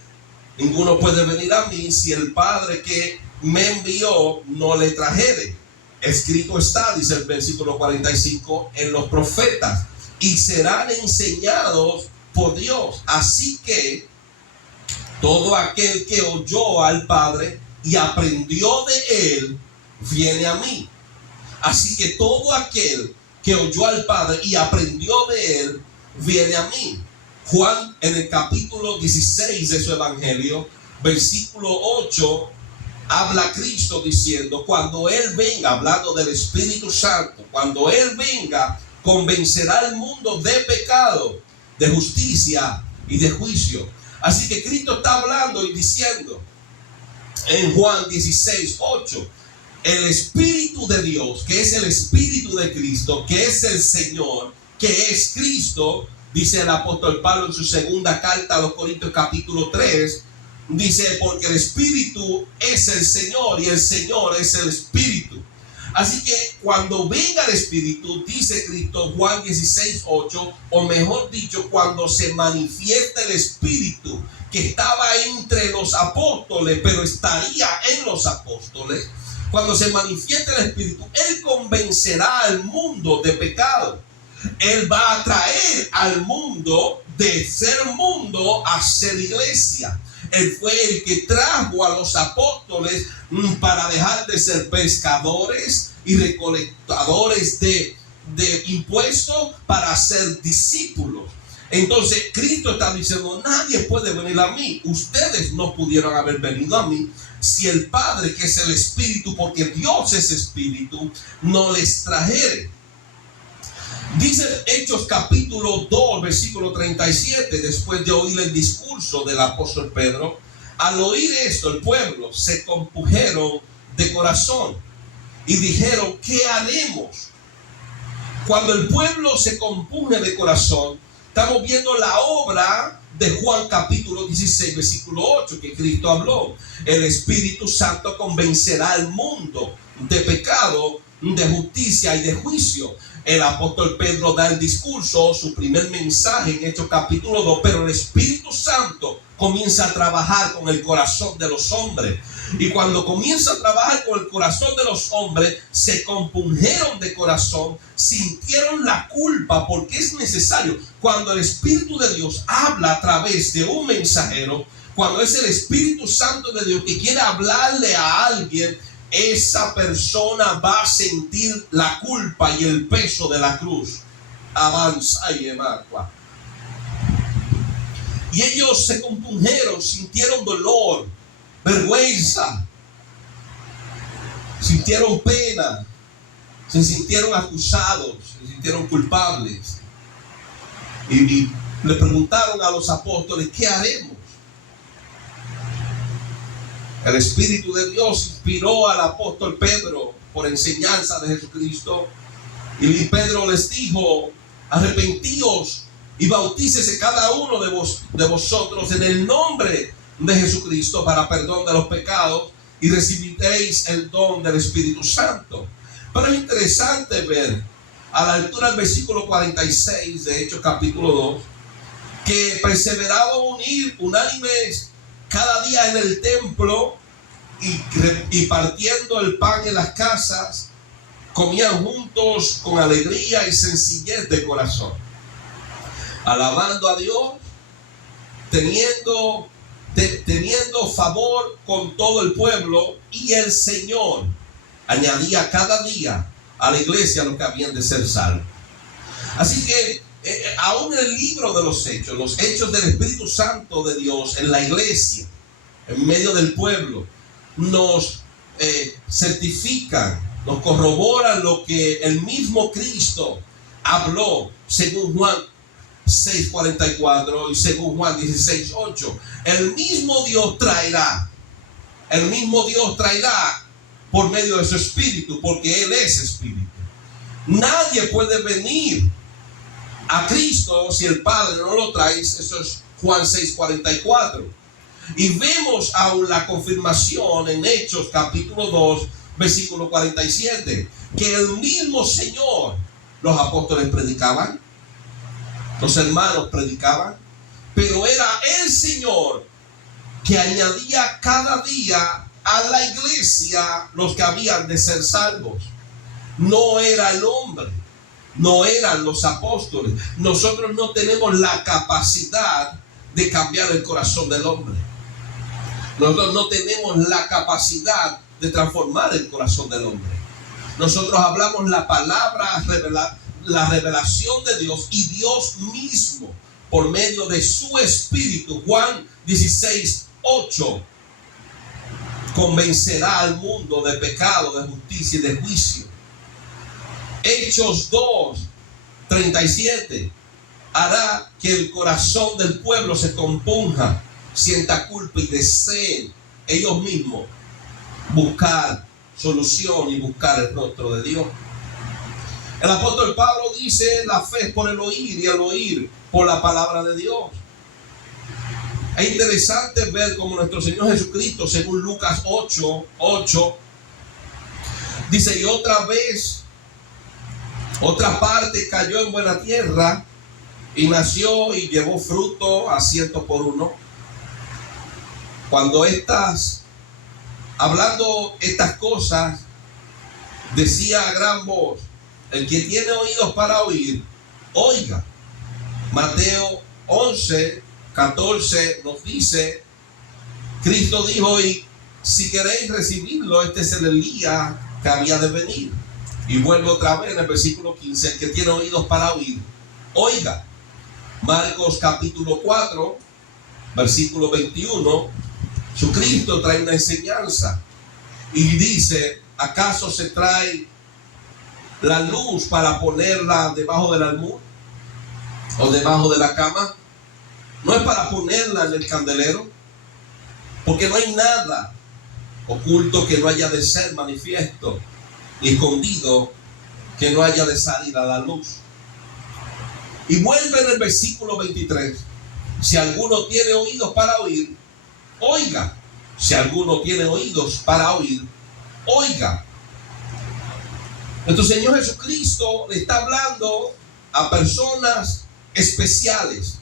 ninguno puede venir a mí si el Padre que me envió no le trajere. Escrito está, dice el versículo 45, en los profetas, y serán enseñados por Dios. Así que todo aquel que oyó al Padre y aprendió de Él, viene a mí. Así que todo aquel que oyó al Padre y aprendió de Él, viene a mí. Juan en el capítulo 16 de su evangelio, versículo 8, habla Cristo diciendo, cuando Él venga, hablando del Espíritu Santo, cuando Él venga, convencerá al mundo de pecado, de justicia y de juicio. Así que Cristo está hablando y diciendo en Juan 16, 8, el Espíritu de Dios, que es el Espíritu de Cristo, que es el Señor, que es Cristo, dice el apóstol Pablo en su segunda carta a los Corintios capítulo 3, dice, porque el Espíritu es el Señor y el Señor es el Espíritu. Así que cuando venga el Espíritu, dice Cristo, Juan 16, 8, o mejor dicho, cuando se manifiesta el Espíritu, que estaba entre los apóstoles, pero estaría en los apóstoles. Cuando se manifieste el Espíritu, Él convencerá al mundo de pecado. Él va a traer al mundo de ser mundo a ser iglesia. Él fue el que trajo a los apóstoles para dejar de ser pescadores y recolectadores de impuestos para ser discípulos. Entonces Cristo está diciendo: nadie puede venir a mí. Ustedes no pudieron haber venido a mí si el Padre, que es el Espíritu, porque Dios es Espíritu, no les trajere. Dice Hechos capítulo 2 versículo 37, después de oír el discurso del apóstol Pedro, al oír esto el pueblo se compungeron de corazón y dijeron: ¿qué haremos? Cuando el pueblo se compunge de corazón, estamos viendo la obra de Juan capítulo 16 versículo 8 que Cristo habló. El Espíritu Santo convencerá al mundo de pecado, de justicia y de juicio. El apóstol Pedro da el discurso, su primer mensaje en Hechos capítulo 2, pero el Espíritu Santo comienza a trabajar con el corazón de los hombres. Y cuando comienza a trabajar con el corazón de los hombres, se compungieron de corazón, sintieron la culpa, porque es necesario. Cuando el Espíritu de Dios habla a través de un mensajero, cuando es el Espíritu Santo de Dios que quiere hablarle a alguien, esa persona va a sentir la culpa y el peso de la cruz. Avanza y evacua. Y ellos se compungieron, sintieron dolor, vergüenza, sintieron pena, se sintieron acusados, se sintieron culpables. Y le preguntaron a los apóstoles: ¿qué haremos? El Espíritu de Dios inspiró al apóstol Pedro por enseñanza de Jesucristo. Y Pedro les dijo: arrepentíos y bautícese cada uno de vosotros en el nombre de Jesucristo para perdón de los pecados, y recibiréis el don del Espíritu Santo. Pero es interesante ver a la altura del versículo 46 de Hechos capítulo 2 que perseveraban unánimes cada día en el templo y partiendo el pan en las casas, comían juntos con alegría y sencillez de corazón, alabando a Dios, teniendo favor con todo el pueblo, y el Señor añadía cada día a la iglesia los que habían de ser salvos. Así que aún en el libro de los hechos del Espíritu Santo de Dios en la iglesia, en medio del pueblo, nos certifican, nos corroboran lo que el mismo Cristo habló según Juan 6:44 y según Juan 16:8. El mismo Dios traerá por medio de su Espíritu, porque Él es Espíritu. Nadie puede venir a Cristo si el Padre no lo trae. Eso es Juan 6:44. Y vemos aún la confirmación en Hechos capítulo 2 versículo 47, que el mismo Señor, los apóstoles predicaban, los hermanos predicaban, pero era el Señor que añadía cada día a la iglesia los que habían de ser salvos. No era el hombre, no eran los apóstoles. Nosotros no tenemos la capacidad de cambiar el corazón del hombre. Nosotros no tenemos la capacidad de transformar el corazón del hombre. Nosotros hablamos la palabra, la revelación de Dios, y Dios mismo, por medio de su Espíritu, Juan 16:8, convencerá al mundo de pecado, de justicia y de juicio. Hechos 2:37 hará que el corazón del pueblo se compunja, sienta culpa y deseen ellos mismos buscar solución y buscar el rostro de Dios. El apóstol Pablo dice: la fe es por el oír, y el oír por la palabra de Dios. Es interesante ver cómo nuestro Señor Jesucristo, según Lucas 8:8, dice: y otra vez, otra parte cayó en buena tierra y nació y llevó fruto a 100 por 1. Cuando hablando estas cosas, decía a gran voz: el que tiene oídos para oír, oiga. Mateo 11:14 nos dice, Cristo dijo: y si queréis recibirlo, este es el día que había de venir. Y vuelvo otra vez en el versículo 15: el que tiene oídos para oír, oiga. Marcos capítulo 4, versículo 21, Jesucristo trae una enseñanza y dice: ¿acaso se trae la luz para ponerla debajo del almud o debajo de la cama? No es para ponerla en el candelero, porque no hay nada oculto que no haya de ser manifiesto, y escondido que no haya de salir a la luz. Y vuelve en el versículo 23: si alguno tiene oídos para oír, oiga. Si alguno tiene oídos para oír, oiga. Nuestro Señor Jesucristo le está hablando a personas especiales,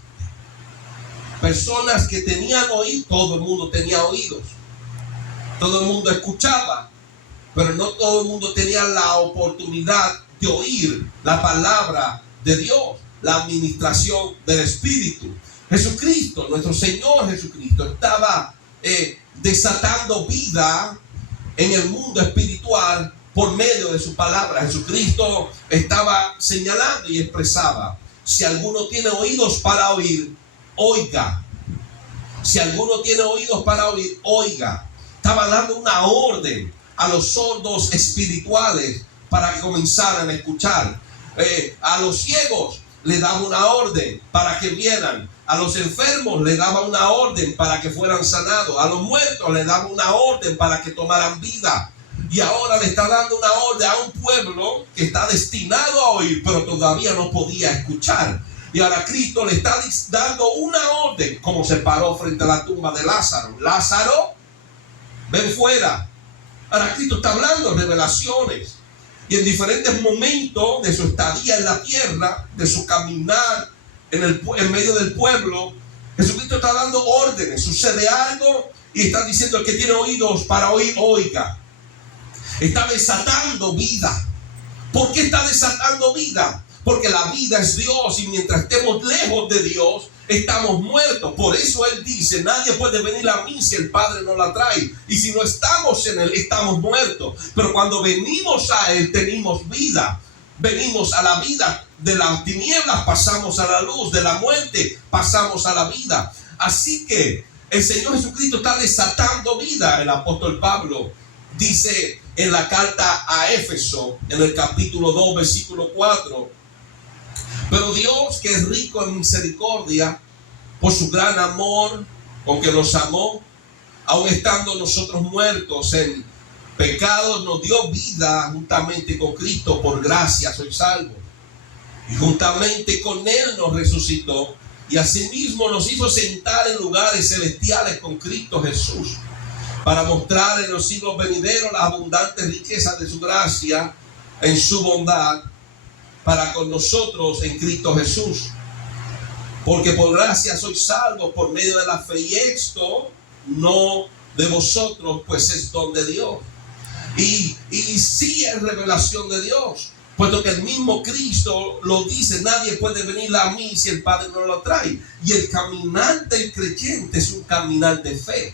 personas que tenían oídos. Todo el mundo tenía oídos, todo el mundo escuchaba, pero no todo el mundo tenía la oportunidad de oír la palabra de Dios, la administración del Espíritu. Jesucristo, nuestro Señor Jesucristo, estaba desatando vida en el mundo espiritual por medio de su palabra. Jesucristo estaba señalando y expresaba: si alguno tiene oídos para oír, oiga. Si alguno tiene oídos para oír, oiga. Estaba dando una orden a los sordos espirituales para que comenzaran a escuchar. A los ciegos le daba una orden para que vieran. A los enfermos le daba una orden para que fueran sanados. A los muertos le daba una orden para que tomaran vida. Y ahora le está dando una orden a un pueblo que está destinado a oír, pero todavía no podía escuchar. Y ahora Cristo le está dando una orden, como se paró frente a la tumba de Lázaro: Lázaro, ven fuera. Ahora Cristo está hablando de revelaciones. Y en diferentes momentos de su estadía en la tierra, de su caminar en medio del pueblo, Jesucristo está dando órdenes. Sucede algo y está diciendo: el que tiene oídos para oír, oiga. Está desatando vida. ¿Por qué está desatando vida? Porque la vida es Dios, y mientras estemos lejos de Dios, estamos muertos. Por eso Él dice: nadie puede venir a mí si el Padre no la trae. Y si no estamos en Él, estamos muertos. Pero cuando venimos a Él, tenemos vida. Venimos a la vida. De las tinieblas pasamos a la luz. De la muerte pasamos a la vida. Así que el Señor Jesucristo está desatando vida. El apóstol Pablo dice en la carta a Éfeso, en el capítulo 2, versículo 4: pero Dios, que es rico en misericordia, por su gran amor con que nos amó, aun estando nosotros muertos en pecados, nos dio vida juntamente con Cristo. Por gracia sois salvos. Y juntamente con Él nos resucitó, y asimismo nos hizo sentar en lugares celestiales con Cristo Jesús, para mostrar en los siglos venideros las abundantes riquezas de su gracia en su bondad para con nosotros en Cristo Jesús. Porque por gracia sois salvos por medio de la fe, y esto no de vosotros, pues es don de Dios. Y sí es revelación de Dios, puesto que el mismo Cristo lo dice: nadie puede venir a mí si el Padre no lo trae. Y el caminar del creyente es un caminar de fe.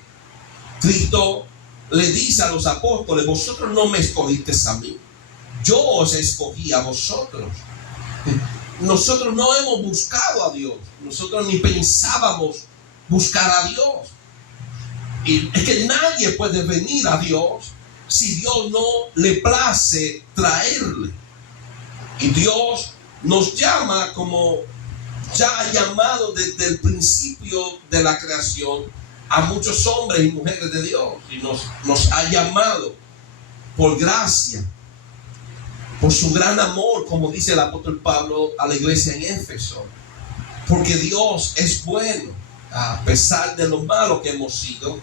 Cristo le dice a los apóstoles: vosotros no me escogisteis a mí, yo os escogí a vosotros. Nosotros no hemos buscado a Dios, nosotros ni pensábamos buscar a Dios. Y es que nadie puede venir a Dios si Dios no le place traerle. Y Dios nos llama, como ya ha llamado desde el principio de la creación a muchos hombres y mujeres de Dios, y nos ha llamado por gracia, por su gran amor, como dice el apóstol Pablo a la iglesia en Éfeso. Porque Dios es bueno, a pesar de lo malo que hemos sido,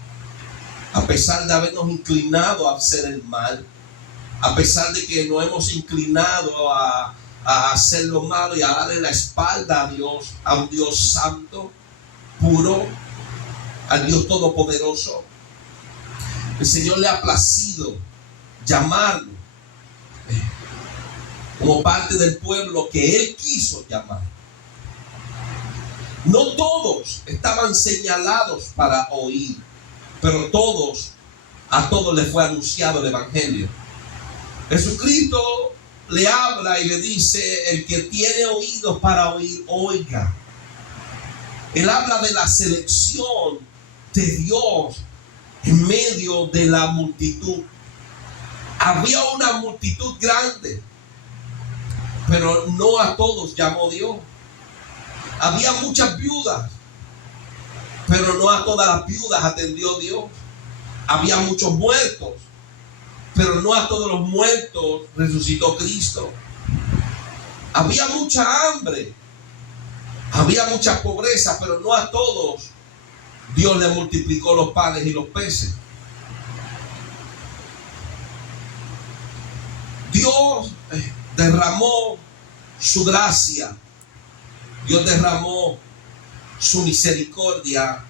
a pesar de habernos inclinado a hacer el mal, a pesar de que nos hemos inclinado a hacer lo malo y a darle la espalda a Dios, a un Dios santo, puro. al Dios Todopoderoso. El Señor le ha placido llamarlo como parte del pueblo que Él quiso llamar. No todos estaban señalados para oír, pero a todos les fue anunciado el Evangelio. Jesucristo le habla y le dice: el que tiene oídos para oír, oiga. Él habla de la selección de Dios en medio de la multitud. Había una multitud grande, pero no a todos llamó Dios. Había muchas viudas, pero no a todas las viudas atendió Dios. Había muchos muertos, pero no a todos los muertos resucitó Cristo. Había mucha hambre, había mucha pobreza, pero no a todos Dios le multiplicó los panes y los peces. Dios derramó su gracia, Dios derramó su misericordia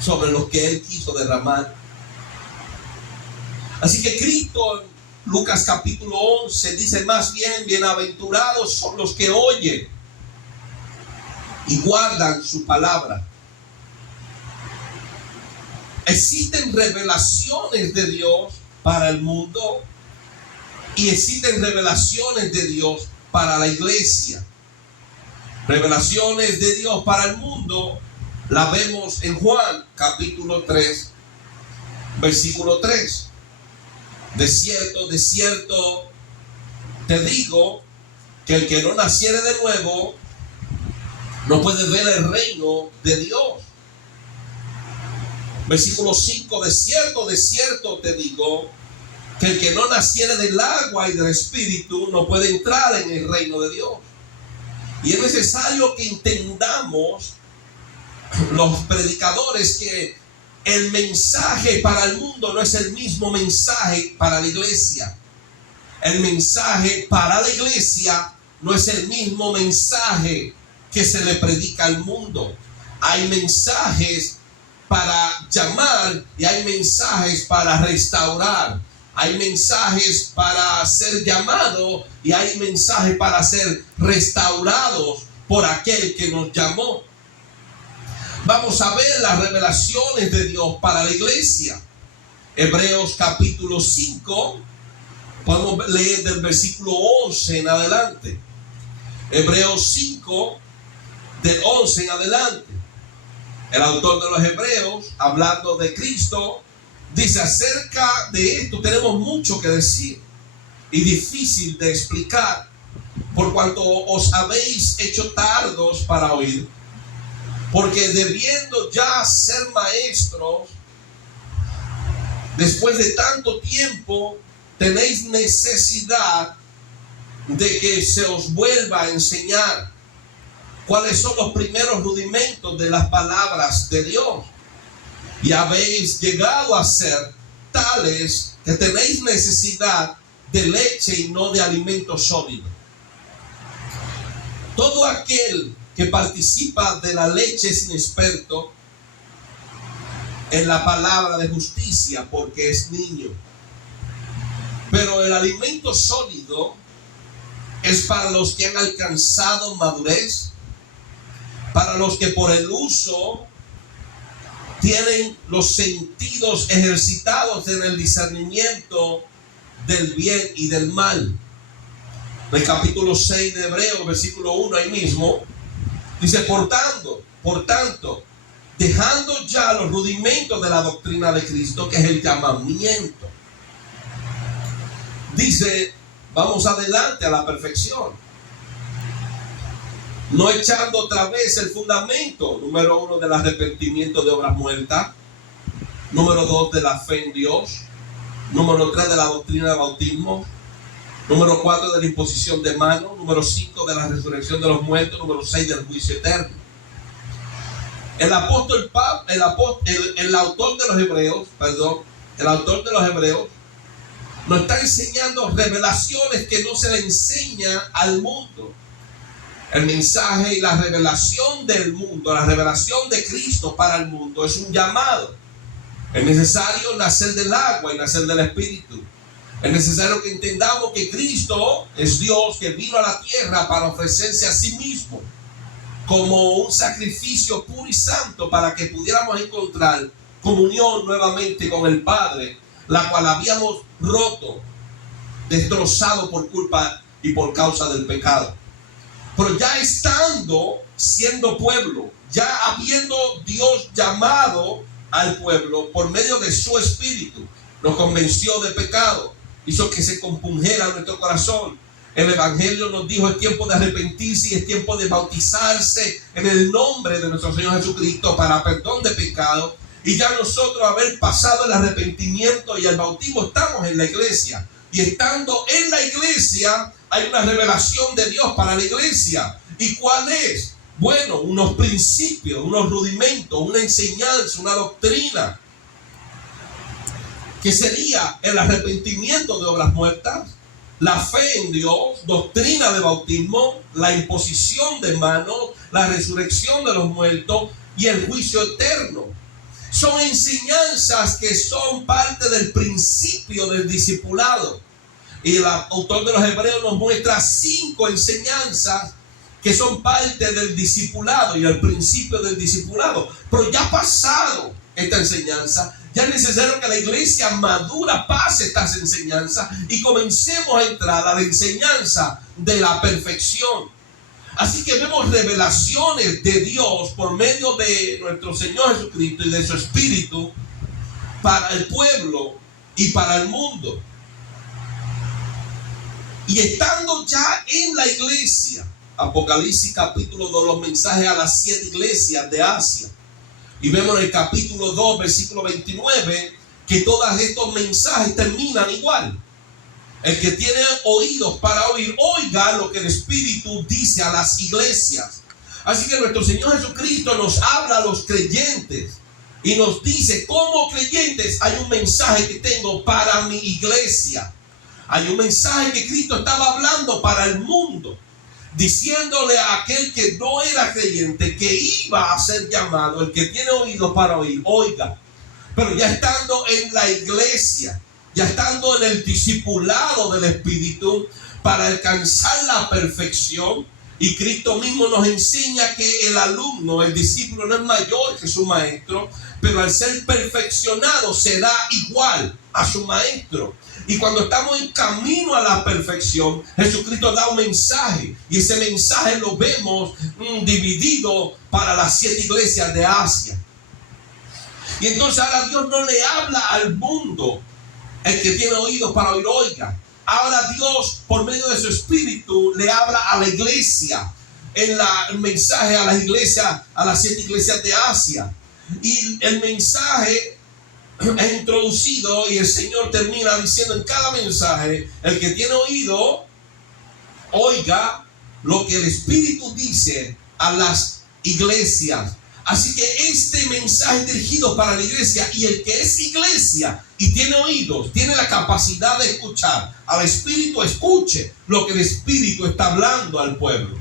sobre los que Él quiso derramar. Así que Cristo en Lucas capítulo 11 dice más bien: bienaventurados son los que oyen y guardan su palabra. Existen revelaciones de Dios para el mundo y existen revelaciones de Dios para la iglesia. Revelaciones de Dios para el mundo la vemos en Juan capítulo 3, versículo 3. De cierto, te digo que el que no naciere de nuevo no puede ver el reino de Dios. Versículo 5, de cierto te digo que el que no naciere del agua y del espíritu no puede entrar en el reino de Dios. Y es necesario que entendamos, los predicadores, que el mensaje para el mundo no es el mismo mensaje para la iglesia. El mensaje para la iglesia no es el mismo mensaje que se le predica al mundo. Hay mensajes para llamar y hay mensajes para restaurar. Hay mensajes para ser llamado y hay mensajes para ser restaurados por aquel que nos llamó. Vamos a ver las revelaciones de Dios para la iglesia. Hebreos capítulo 5, podemos leer del versículo 11 en adelante. Hebreos 5, del 11 en adelante. El autor de los Hebreos, hablando de Cristo, dice: acerca de esto tenemos mucho que decir y difícil de explicar, por cuanto os habéis hecho tardos para oír. Porque debiendo ya ser maestros, después de tanto tiempo, tenéis necesidad de que se os vuelva a enseñar cuáles son los primeros rudimentos de las palabras de Dios. Y habéis llegado a ser tales que tenéis necesidad de leche y no de alimento sólido. Todo aquel que participa de la leche es inexperto en la palabra de justicia, porque es niño. Pero el alimento sólido es para los que han alcanzado madurez, para los que por el uso tienen los sentidos ejercitados en el discernimiento del bien y del mal. El capítulo 6 de Hebreos, versículo 1, ahí mismo, dice: por tanto, dejando ya los rudimentos de la doctrina de Cristo, que es el llamamiento, dice, vamos adelante a la perfección, no echando otra vez el fundamento, número 1, del arrepentimiento de obras muertas, número 2, de la fe en Dios, número 3, de la doctrina del bautismo, número 4, de la imposición de manos, número 5, de la resurrección de los muertos, número 6, del juicio eterno. El autor de los Hebreos nos está enseñando revelaciones que no se le enseña al mundo. El mensaje y la revelación del mundo, la revelación de Cristo para el mundo es un llamado. Es necesario nacer del agua y nacer del Espíritu. Es necesario que entendamos que Cristo es Dios que vino a la tierra para ofrecerse a sí mismo como un sacrificio puro y santo para que pudiéramos encontrar comunión nuevamente con el Padre, la cual habíamos roto, destrozado por culpa y por causa del pecado. Pero ya siendo pueblo, ya habiendo Dios llamado al pueblo por medio de su Espíritu, nos convenció de pecado, hizo que se compungiera nuestro corazón. El Evangelio nos dijo: es tiempo de arrepentirse y es tiempo de bautizarse en el nombre de nuestro Señor Jesucristo para perdón de pecado. Y ya nosotros, haber pasado el arrepentimiento y el bautismo, estamos en la iglesia. Y estando en la iglesia, hay una revelación de Dios para la iglesia. ¿Y cuál es? Bueno, unos principios, unos rudimentos, una enseñanza, una doctrina, que sería el arrepentimiento de obras muertas, la fe en Dios, doctrina de bautismo, la imposición de manos, la resurrección de los muertos y el juicio eterno. Son enseñanzas que son parte del principio del discipulado. Y el autor de los Hebreos nos muestra 5 enseñanzas que son parte del discipulado y el principio del discipulado. Pero ya pasado esta enseñanza, ya es necesario que la iglesia madura pase estas enseñanzas y comencemos a entrar a la enseñanza de la perfección. Así que vemos revelaciones de Dios por medio de nuestro Señor Jesucristo y de su Espíritu para el pueblo y para el mundo. Y estando ya en la iglesia, Apocalipsis capítulo 2, los mensajes a las 7 iglesias de Asia. Y vemos en el capítulo 2, versículo 29, que todos estos mensajes terminan igual. El que tiene oídos para oír, oiga lo que el Espíritu dice a las iglesias. Así que nuestro Señor Jesucristo nos habla a los creyentes y nos dice: como creyentes hay un mensaje que tengo para mi iglesia. Hay un mensaje que Cristo estaba hablando para el mundo, diciéndole a aquel que no era creyente que iba a ser llamado: el que tiene oídos para oír, oiga. Pero ya estando en la iglesia, ya estando en el discipulado del Espíritu para alcanzar la perfección, y Cristo mismo nos enseña que el alumno, el discípulo, no es mayor que su maestro, pero al ser perfeccionado será igual a su maestro. Y cuando estamos en camino a la perfección, Jesucristo da un mensaje, y ese mensaje lo vemos dividido para las 7 iglesias de Asia. Y entonces ahora Dios no le habla al mundo: el que tiene oídos para oír, oiga. Ahora Dios, por medio de su Espíritu, le habla a la iglesia, en el mensaje a las iglesias, a las 7 iglesias de Asia. Y el mensaje es introducido y el Señor termina diciendo en cada mensaje: el que tiene oído, oiga lo que el Espíritu dice a las iglesias. Así que este mensaje es dirigido para la iglesia, y el que es iglesia y tiene oídos, tiene la capacidad de escuchar al Espíritu, escuche lo que el Espíritu está hablando al pueblo.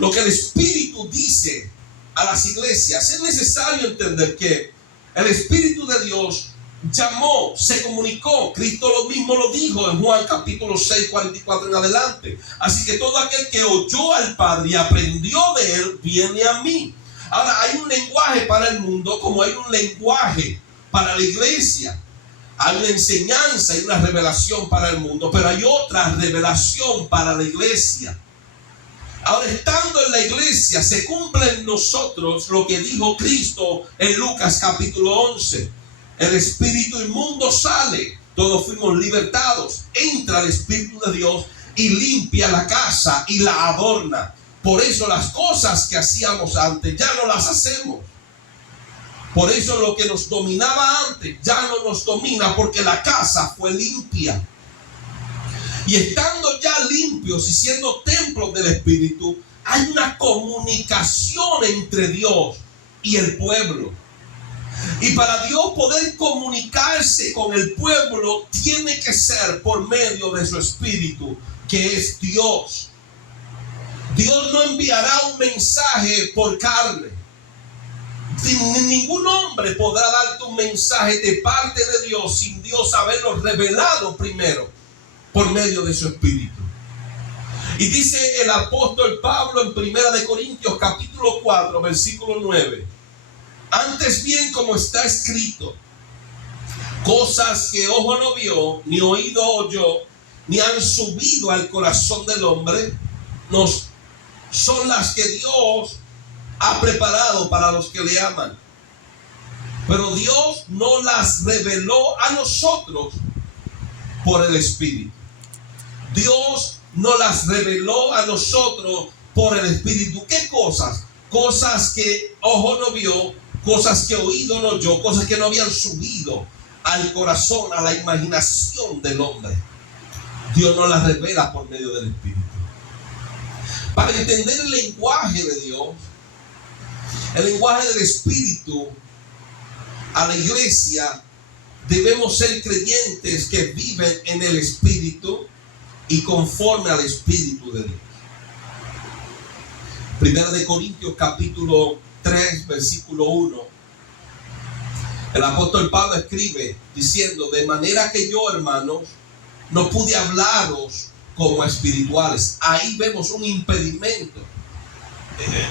Lo que el Espíritu dice a las iglesias. Es necesario entender que el Espíritu de Dios llamó, se comunicó. Cristo lo mismo lo dijo en Juan capítulo 6, 44 en adelante. Así que todo aquel que oyó al Padre y aprendió de él, viene a mí. Ahora, hay un lenguaje para el mundo como hay un lenguaje para la iglesia. Hay una enseñanza y una revelación para el mundo, pero hay otra revelación para la iglesia. Ahora, estando en la iglesia, se cumple en nosotros lo que dijo Cristo en Lucas capítulo 11. El espíritu inmundo sale, todos fuimos libertados. Entra el Espíritu de Dios y limpia la casa y la adorna. Por eso las cosas que hacíamos antes ya no las hacemos. Por eso lo que nos dominaba antes ya no nos domina, porque la casa fue limpia. Y estando ya limpios y siendo templos del Espíritu, hay una comunicación entre Dios y el pueblo. Y para Dios poder comunicarse con el pueblo, tiene que ser por medio de su Espíritu, que es Dios. Dios no enviará un mensaje por carne. Ningún hombre podrá darte un mensaje de parte de Dios sin Dios haberlo revelado primero por medio de su Espíritu. Y dice el apóstol Pablo en 1 de Corintios capítulo 4 versículo 9: antes bien, como está escrito, cosas que ojo no vio, ni oído oyó, ni han subido al corazón del hombre, son las que Dios ha preparado para los que le aman. Pero Dios no las reveló a nosotros por el Espíritu. Dios no las reveló a nosotros por el Espíritu. ¿Qué cosas? Cosas que ojo no vio, cosas que oído no oyó, cosas que no habían subido al corazón, a la imaginación del hombre. Dios no las revela por medio del Espíritu. Para entender el lenguaje de Dios, el lenguaje del Espíritu a la iglesia, debemos ser creyentes que viven en el Espíritu y conforme al Espíritu de Dios. 1 de Corintios capítulo 3 versículo 1. El apóstol Pablo escribe diciendo: de manera que yo, hermanos, no pude hablaros como espirituales. Ahí vemos un impedimento.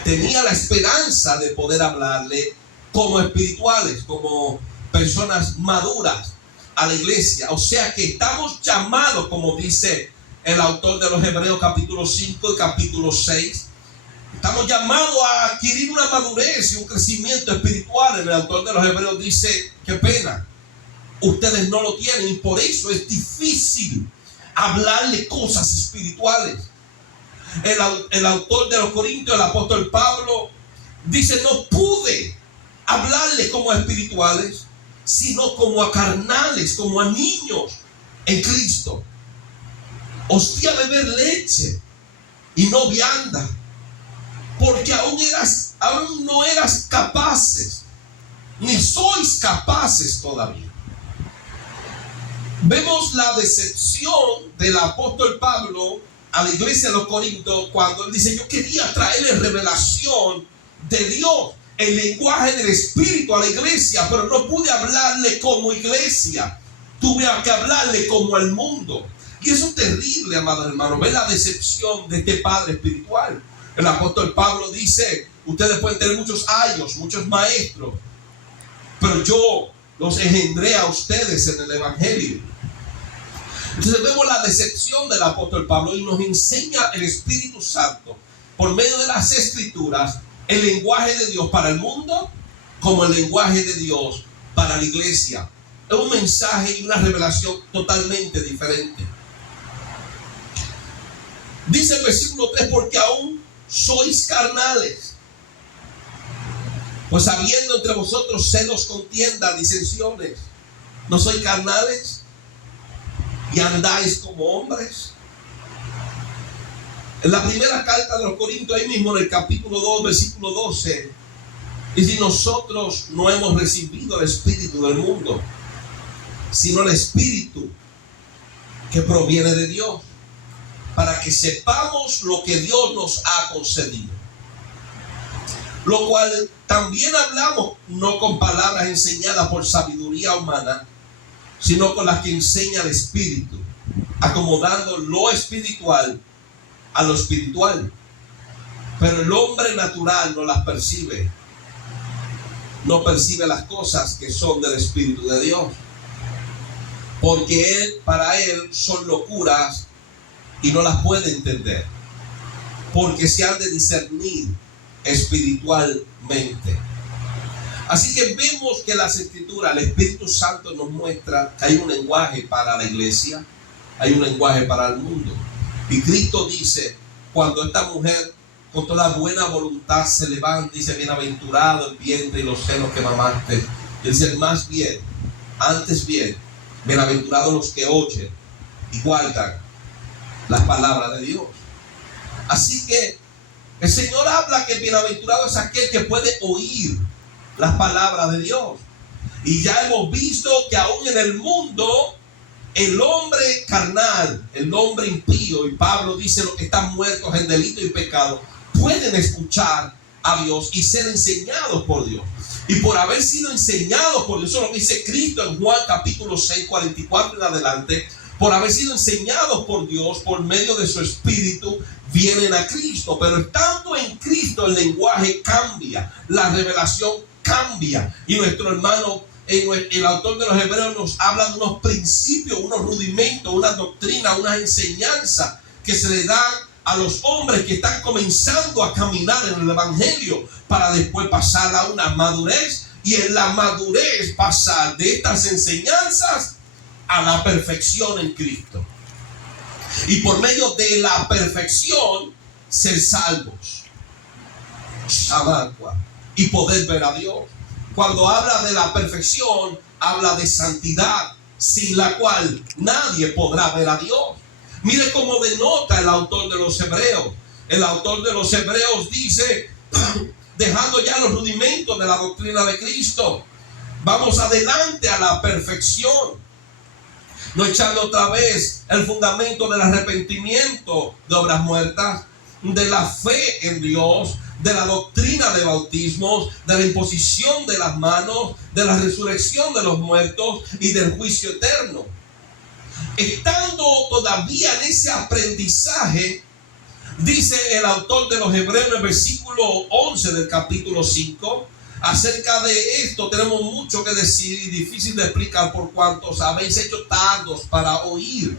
Tenía la esperanza de poder hablarle como espirituales, como personas maduras a la iglesia. O sea que estamos llamados, como dice el autor de los Hebreos capítulo 5 y capítulo 6, estamos llamados a adquirir una madurez y un crecimiento espiritual. El autor de los Hebreos dice: qué pena, ustedes no lo tienen, y por eso es difícil hablarle cosas espirituales. El autor de los Corintios, el apóstol Pablo, dice: no pude hablarle como a espirituales, sino como a carnales, como a niños en Cristo. Os di a beber leche y no vianda, porque aún no eras capaces, ni sois capaces todavía. Vemos la decepción del apóstol Pablo a la iglesia de los Corintios cuando él dice: yo quería traerle revelación de Dios, el lenguaje del Espíritu a la iglesia, pero no pude hablarle como iglesia, tuve que hablarle como al mundo. Y eso es terrible, amados hermanos. Ven la decepción de este padre espiritual. El apóstol Pablo dice: ustedes pueden tener muchos ayos, muchos maestros, pero yo los engendré a ustedes en el Evangelio. Entonces vemos la decepción del apóstol Pablo, y nos enseña el Espíritu Santo por medio de las Escrituras el lenguaje de Dios para el mundo como el lenguaje de Dios para la iglesia. Es un mensaje y una revelación totalmente diferente. Dice el versículo 3: porque aún sois carnales, pues habiendo entre vosotros celos, contiendas, disensiones, ¿no sois carnales y andáis como hombres? En la primera carta de los Corintios, ahí mismo en el capítulo 2, versículo 12, dice: nosotros no hemos recibido el espíritu del mundo, sino el Espíritu que proviene de Dios, para que sepamos lo que Dios nos ha concedido. Lo cual también hablamos, no con palabras enseñadas por sabiduría humana, sino con las que enseña el Espíritu, acomodando lo espiritual a lo espiritual. Pero el hombre natural no las percibe, no percibe las cosas que son del Espíritu de Dios, porque para él son locuras y no las puede entender, porque se han de discernir espiritualmente. Así que vemos que las Escrituras, el Espíritu Santo nos muestra que hay un lenguaje para la iglesia, hay un lenguaje para el mundo. Y Cristo dice: cuando esta mujer con toda buena voluntad se levanta y dice: bienaventurado el vientre y los senos que mamaste, él dice: más bien, antes bien, bienaventurados los que oyen y guardan las palabras de Dios. Así que el Señor habla que bienaventurado es aquel que puede oír las palabras de Dios. Y ya hemos visto que aún en el mundo el hombre carnal, el hombre impío, y Pablo dice los que están muertos en delito y pecado, pueden escuchar a Dios y ser enseñados por Dios. Y por haber sido enseñados por Dios, eso es lo que dice Cristo en Juan capítulo 6, 44 en adelante, por haber sido enseñados por Dios por medio de su Espíritu, vienen a Cristo. Pero estando en Cristo, el lenguaje cambia, la revelación cambia. Y nuestro hermano, el autor de los Hebreos, nos habla de unos principios, unos rudimentos, una doctrina, una enseñanza que se le dan a los hombres que están comenzando a caminar en el Evangelio, para después pasar a una madurez, y en la madurez pasar de estas enseñanzas a la perfección en Cristo. Y por medio de la perfección ser salvos, y poder ver a Dios. Cuando habla de la perfección, habla de santidad, sin la cual nadie podrá ver a Dios. Mire cómo denota el autor de los Hebreos. El autor de los Hebreos dice, dejando ya los rudimentos de la doctrina de Cristo, vamos adelante a la perfección, no echando otra vez el fundamento del arrepentimiento de obras muertas, de la fe en Dios, de la doctrina de bautismos, de la imposición de las manos, de la resurrección de los muertos y del juicio eterno. Estando todavía en ese aprendizaje, dice el autor de los Hebreos en el versículo 11 del capítulo 5, acerca de esto tenemos mucho que decir y difícil de explicar, por cuantos habéis hecho tardos para oír,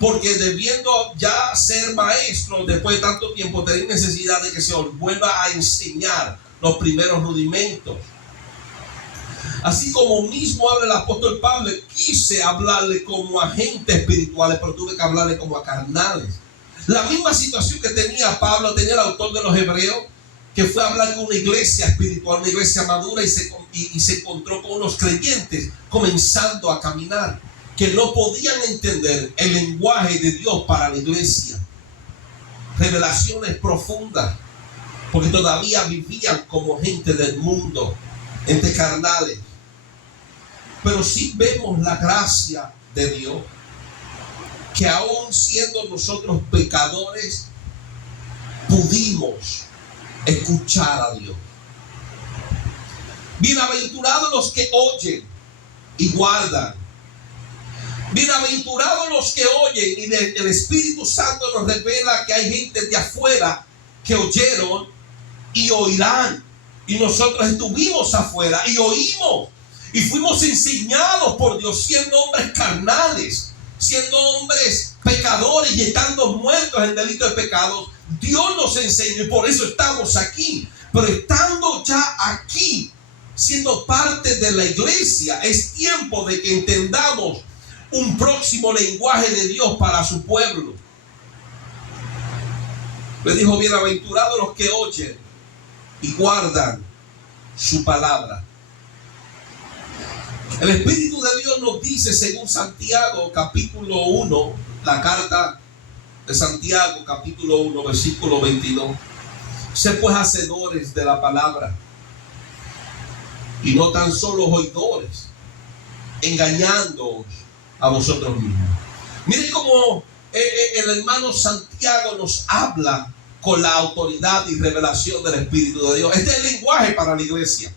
porque debiendo ya ser maestros después de tanto tiempo, tenéis necesidad de que se os vuelva a enseñar los primeros rudimentos. Así como mismo habla el apóstol Pablo, quise hablarle como a gente espirituales, pero tuve que hablarle como a carnales. La misma situación que tenía Pablo, tenía el autor de los Hebreos, que fue a hablar con una iglesia espiritual, una iglesia madura, y se encontró con unos creyentes comenzando a caminar, que no podían entender el lenguaje de Dios para la iglesia. Revelaciones profundas, porque todavía vivían como gente del mundo, entre carnales. Pero sí vemos la gracia de Dios, que aún siendo nosotros pecadores, pudimos escuchar a Dios. Bienaventurados los que oyen y guardan. Bienaventurados los que oyen, y el Espíritu Santo nos revela que hay gente de afuera que oyeron y oirán. Y nosotros estuvimos afuera y oímos y fuimos enseñados por Dios, siendo hombres carnales, siendo hombres pecadores y estando muertos en delitos de pecados. Dios nos enseñó y por eso estamos aquí. Pero estando ya aquí, siendo parte de la iglesia, es tiempo de que entendamos un próximo lenguaje de Dios para su pueblo. Le dijo, bienaventurados los que oyen y guardan su palabra. El Espíritu de Dios nos dice, según Santiago capítulo 1, la carta de Santiago capítulo 1 versículo 22, sed pues hacedores de la palabra y no tan solo oidores, engañándoos a vosotros mismos. Miren cómo el hermano Santiago nos habla con la autoridad y revelación del Espíritu de Dios. Este es el lenguaje para la iglesia.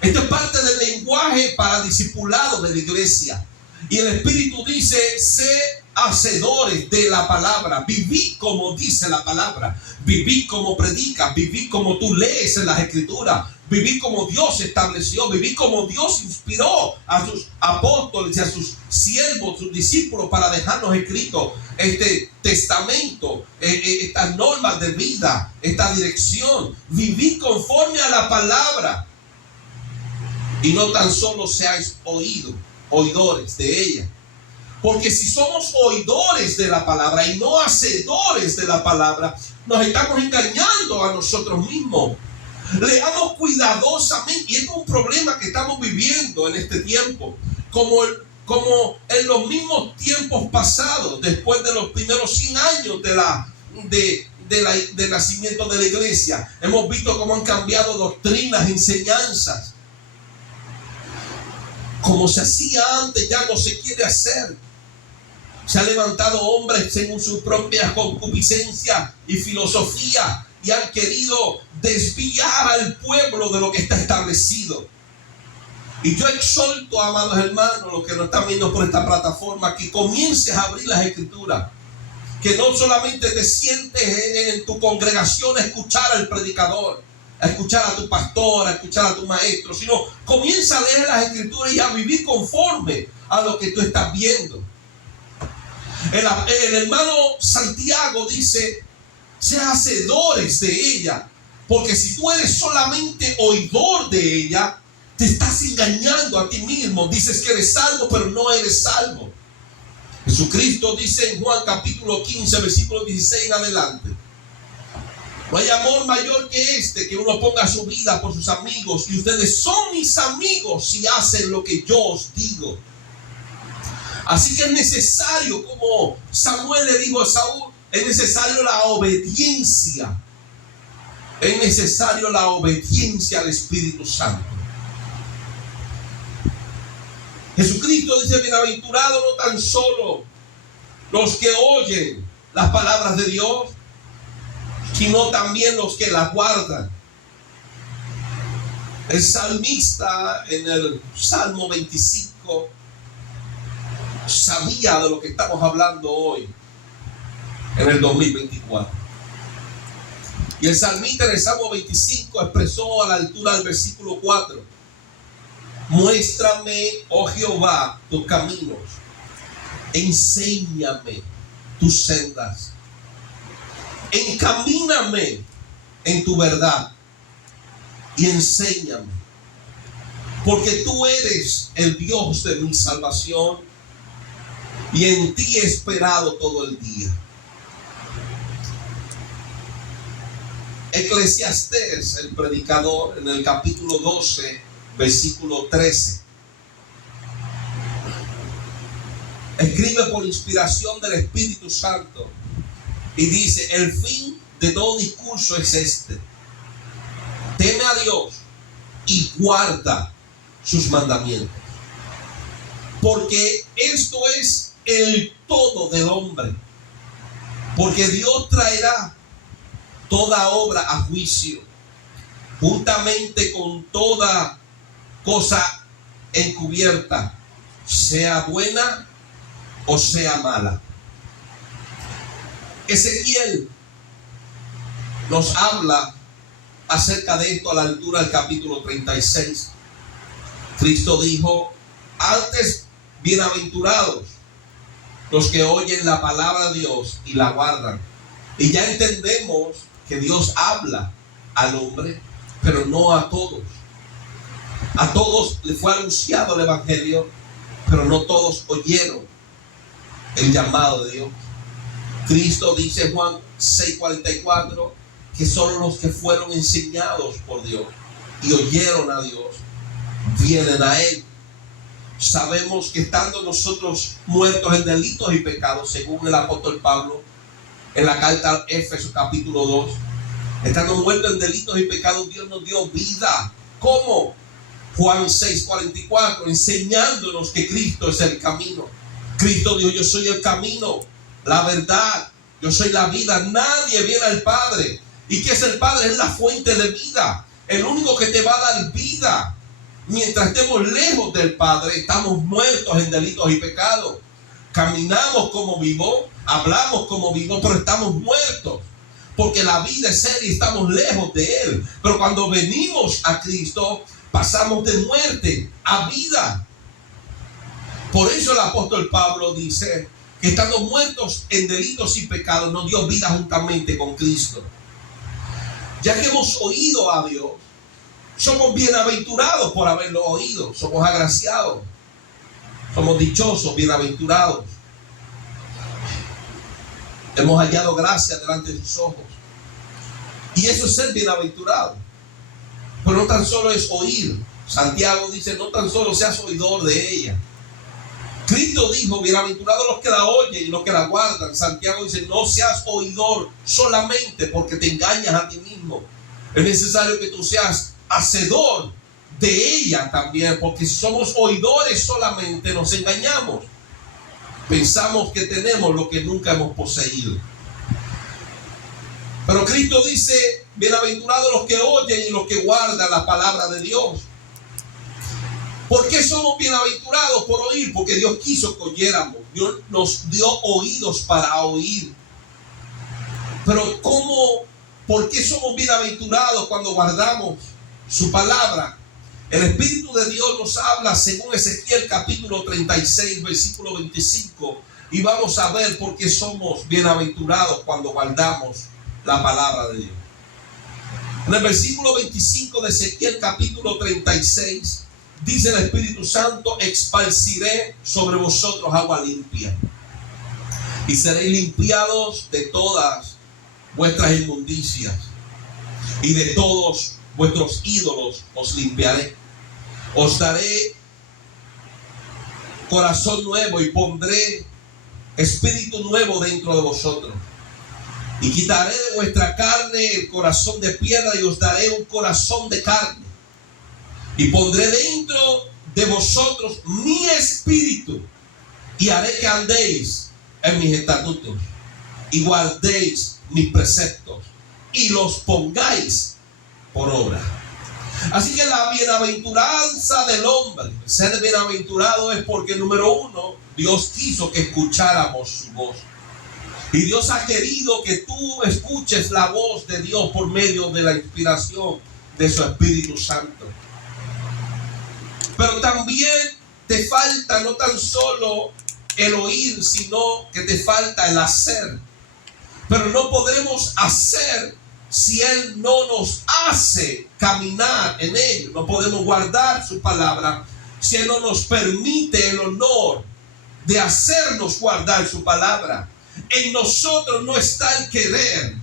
Esto es parte del lenguaje para discipulado de la iglesia. Y el Espíritu dice, sé hacedores de la palabra. Viví como dice la palabra. Viví como predica. Viví como tú lees en las Escrituras. Viví como Dios estableció. Viví como Dios inspiró a sus apóstoles y a sus siervos, sus discípulos, para dejarnos escrito este testamento, estas normas de vida, esta dirección. Viví conforme a la palabra. Y no tan solo seáis oidores de ella. Porque si somos oidores de la palabra y no hacedores de la palabra, nos estamos engañando a nosotros mismos. Leamos cuidadosamente, y es un problema que estamos viviendo en este tiempo, como en los mismos tiempos pasados, después de los primeros 100 años del nacimiento de la iglesia. Hemos visto cómo han cambiado doctrinas, enseñanzas. Como se hacía antes, ya no se quiere hacer. Se han levantado hombres según su propia concupiscencia y filosofía y han querido desviar al pueblo de lo que está establecido. Y yo exhorto, amados hermanos, los que nos están viendo por esta plataforma, que comiences a abrir las escrituras. Que no solamente te sientes en tu congregación a escuchar al predicador, a escuchar a tu pastor, a escuchar a tu maestro, sino comienza a leer las escrituras y a vivir conforme a lo que tú estás viendo. El hermano Santiago dice: sean hacedores de ella, porque si tú eres solamente oidor de ella, te estás engañando a ti mismo. Dices que eres salvo, pero no eres salvo. Jesucristo dice en Juan capítulo 15, versículo 16 en adelante: no hay amor mayor que este, que uno ponga su vida por sus amigos, y ustedes son mis amigos si hacen lo que yo os digo. Así que es necesario, como Samuel le dijo a Saúl, es necesario la obediencia. Es necesario la obediencia al Espíritu Santo. Jesucristo dice: bienaventurados no tan solo los que oyen las palabras de Dios, sino también los que las guardan. El salmista en el Salmo 25 sabía de lo que estamos hablando hoy, en el 2024. Y el salmista en el Salmo 25 expresó a la altura del versículo 4: muéstrame, oh Jehová, tus caminos, enséñame tus sendas, encamíname en tu verdad y enséñame, porque tú eres el Dios de mi salvación y en ti he esperado todo el día. Eclesiastés, el predicador, en el capítulo 12, versículo 13, escribe por inspiración del Espíritu Santo y dice: el fin de todo discurso es este: teme a Dios y guarda sus mandamientos, porque esto es el todo del hombre, porque Dios traerá toda obra a juicio, juntamente con toda cosa encubierta, sea buena o sea mala. Ezequiel nos habla acerca de esto a la altura del capítulo 36. Cristo dijo: antes, bienaventurados los que oyen la palabra de Dios y la guardan. Y ya entendemos que Dios habla al hombre, pero no a todos. A todos le fue anunciado el evangelio, pero no todos oyeron el llamado de Dios. Cristo dice en Juan 6:44 que solo los que fueron enseñados por Dios y oyeron a Dios vienen a Él. Sabemos que estando nosotros muertos en delitos y pecados, según el apóstol Pablo en la carta a Éfeso capítulo 2, estando muertos en delitos y pecados, Dios nos dio vida. ¿Cómo? Juan 6:44, enseñándonos que Cristo es el camino. Cristo dijo: yo soy el camino, la verdad, yo soy la vida. Nadie viene al Padre. ¿Y qué es el Padre? Es la fuente de vida, el único que te va a dar vida. Mientras estemos lejos del Padre, estamos muertos en delitos y pecados. Caminamos como vivos, hablamos como vivos, pero estamos muertos, porque la vida es seria y estamos lejos de Él. Pero cuando venimos a Cristo, pasamos de muerte a vida. Por eso el apóstol Pablo dice que estando muertos en delitos y pecados, nos dio vida juntamente con Cristo. Ya que hemos oído a Dios, somos bienaventurados por haberlo oído. Somos agraciados, somos dichosos, bienaventurados. Hemos hallado gracia delante de sus ojos. Y eso es ser bienaventurado. Pero no tan solo es oír. Santiago dice: no tan solo seas oidor de ella. Cristo dijo: bienaventurados los que la oyen y los que la guardan. Santiago dice: no seas oidor solamente, porque te engañas a ti mismo. Es necesario que tú seas hacedor de ella también, porque si somos oidores solamente nos engañamos. pensamos que tenemos lo que nunca hemos poseído. Pero Cristo dice, bienaventurados los que oyen y los que guardan la palabra de Dios. ¿Por qué somos bienaventurados? Por oír, porque Dios quiso que oyéramos. Dios nos dio oídos para oír. Pero ¿por qué somos bienaventurados cuando guardamos su palabra? El Espíritu de Dios nos habla según Ezequiel capítulo 36, versículo 25. Y vamos a ver por qué somos bienaventurados cuando guardamos la palabra de Dios. En el versículo 25 de Ezequiel capítulo 36, dice el Espíritu Santo: esparciré sobre vosotros agua limpia, y seréis limpiados de todas vuestras inmundicias, y de todos vuestros ídolos os limpiaré. Os daré corazón nuevo y pondré espíritu nuevo dentro de vosotros. Y quitaré de vuestra carne el corazón de piedra y os daré un corazón de carne. Y pondré dentro de vosotros mi espíritu y haré que andéis en mis estatutos y guardéis mis preceptos y los pongáis por obra. Así que la bienaventuranza del hombre, ser bienaventurado, es porque, número uno, Dios quiso que escucháramos su voz. Y Dios ha querido que tú escuches la voz de Dios por medio de la inspiración de su Espíritu Santo. Pero también te falta no tan solo el oír, sino que te falta el hacer. Pero no podremos hacer si Él no nos hace caminar en ello. No podemos guardar su palabra si Él no nos permite el honor de hacernos guardar su palabra. En nosotros no está el querer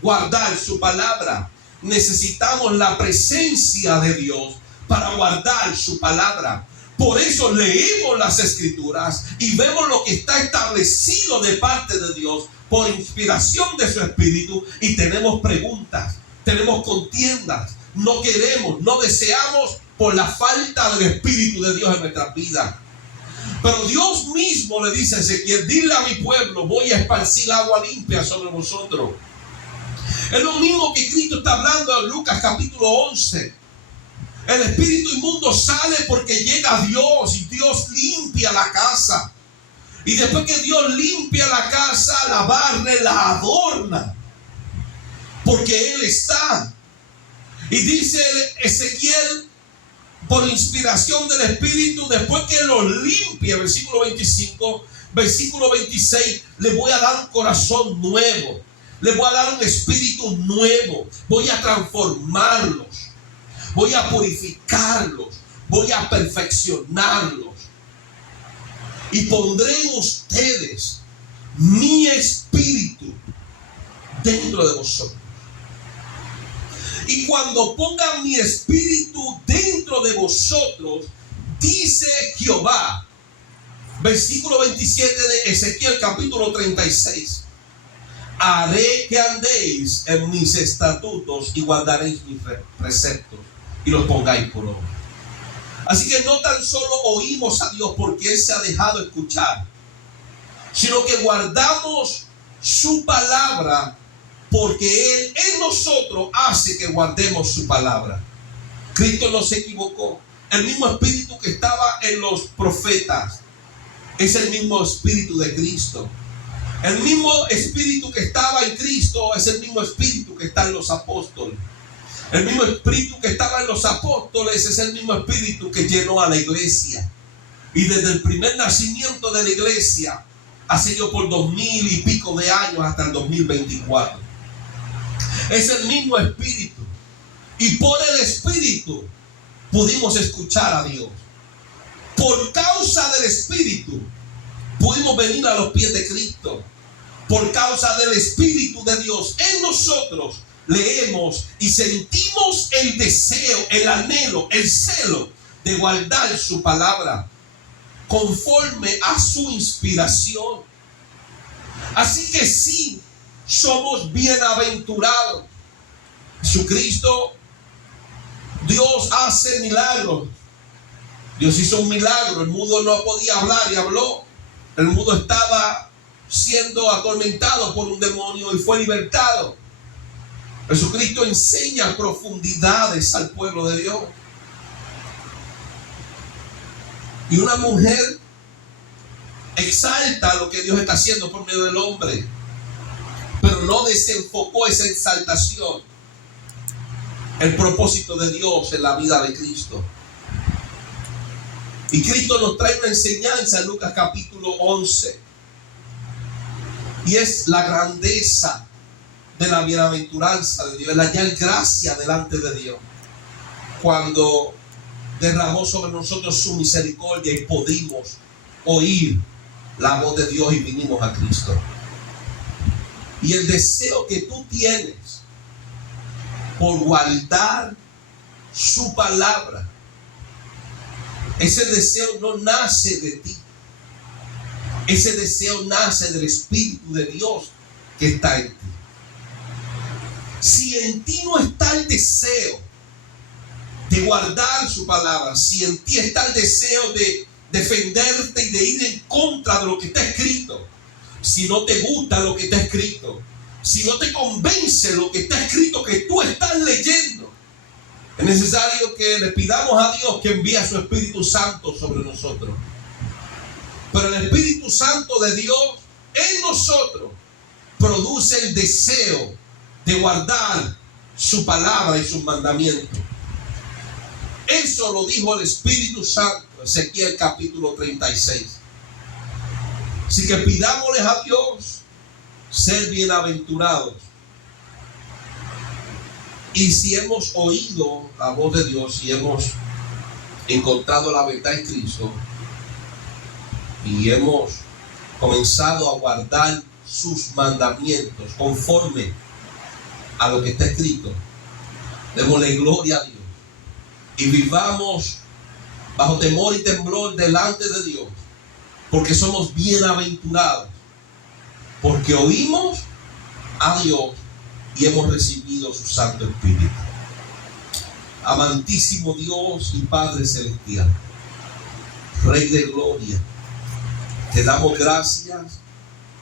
guardar su palabra. Necesitamos la presencia de Dios para guardar su palabra. Por eso leemos las Escrituras y vemos lo que está establecido de parte de Dios por inspiración de su Espíritu, y tenemos preguntas, tenemos contiendas, no queremos, no deseamos por la falta del Espíritu de Dios en nuestras vidas. Pero Dios mismo le dice a Ezequiel: dile a mi pueblo, voy a esparcir agua limpia sobre vosotros. Es lo mismo que Cristo está hablando en Lucas capítulo 11. El espíritu inmundo sale porque llega Dios y Dios limpia la casa. Y después que Dios limpia la casa, la barre, la adorna, porque Él está. Y dice Ezequiel, por inspiración del Espíritu, después que lo limpia, versículo 25, versículo 26, le voy a dar un corazón nuevo, le voy a dar un espíritu nuevo, voy a transformarlos, voy a purificarlos, voy a perfeccionarlos. Y pondré en ustedes mi espíritu dentro de vosotros. Y cuando pongan mi espíritu dentro de vosotros, dice Jehová, versículo 27 de Ezequiel capítulo 36, haré que andéis en mis estatutos y guardaréis mis preceptos y los pongáis por obra. Así que no tan solo oímos a Dios porque Él se ha dejado escuchar, sino que guardamos su palabra porque Él en nosotros hace que guardemos su palabra. Cristo no se equivocó. El mismo espíritu que estaba en los profetas es el mismo espíritu de Cristo. El mismo espíritu que estaba en Cristo es el mismo espíritu que está en los apóstoles. El mismo espíritu que estaba en los apóstoles es el mismo espíritu que llenó a la iglesia. Y desde el primer nacimiento de la iglesia, hace yo por 2000 y pico de años hasta el 2024. Es el mismo espíritu. Y por el espíritu pudimos escuchar a Dios. Por causa del espíritu pudimos venir a los pies de Cristo. Por causa del espíritu de Dios en nosotros, leemos y sentimos el deseo, el anhelo, el celo de guardar su palabra conforme a su inspiración. Así que sí, somos bienaventurados. Jesucristo, Dios hace milagros. Dios hizo un milagro, el mudo no podía hablar y habló. El mudo estaba siendo atormentado por un demonio y fue libertado. Jesucristo enseña profundidades al pueblo de Dios. Y una mujer exalta lo que Dios está haciendo por medio del hombre, pero no desenfocó esa exaltación el propósito de Dios en la vida de Cristo. Y Cristo nos trae una enseñanza en Lucas capítulo 11, y es la grandeza de la bienaventuranza de Dios, el hallar gracia delante de Dios, cuando derramó sobre nosotros su misericordia y pudimos oír la voz de Dios y vinimos a Cristo. Y el deseo que tú tienes por guardar su palabra, ese deseo no nace de ti. Ese deseo nace del Espíritu de Dios que está en ti. Si en ti no está el deseo de guardar su palabra, si en ti está el deseo de defenderte y de ir en contra de lo que está escrito, si no te gusta lo que está escrito, si no te convence lo que está escrito que tú estás leyendo, es necesario que le pidamos a Dios que envíe a su Espíritu Santo sobre nosotros. Pero el Espíritu Santo de Dios en nosotros produce el deseo de guardar su palabra y sus mandamientos. Eso lo dijo el Espíritu Santo, Ezequiel capítulo 36. Así que pidámosles a Dios ser bienaventurados. Y si hemos oído la voz de Dios y hemos encontrado la verdad en Cristo y hemos comenzado a guardar sus mandamientos conforme a lo que está escrito, démosle gloria a Dios y vivamos bajo temor y temblor delante de Dios, porque somos bienaventurados, porque oímos a Dios y hemos recibido su Santo Espíritu. Amantísimo Dios y Padre Celestial, Rey de Gloria, te damos gracias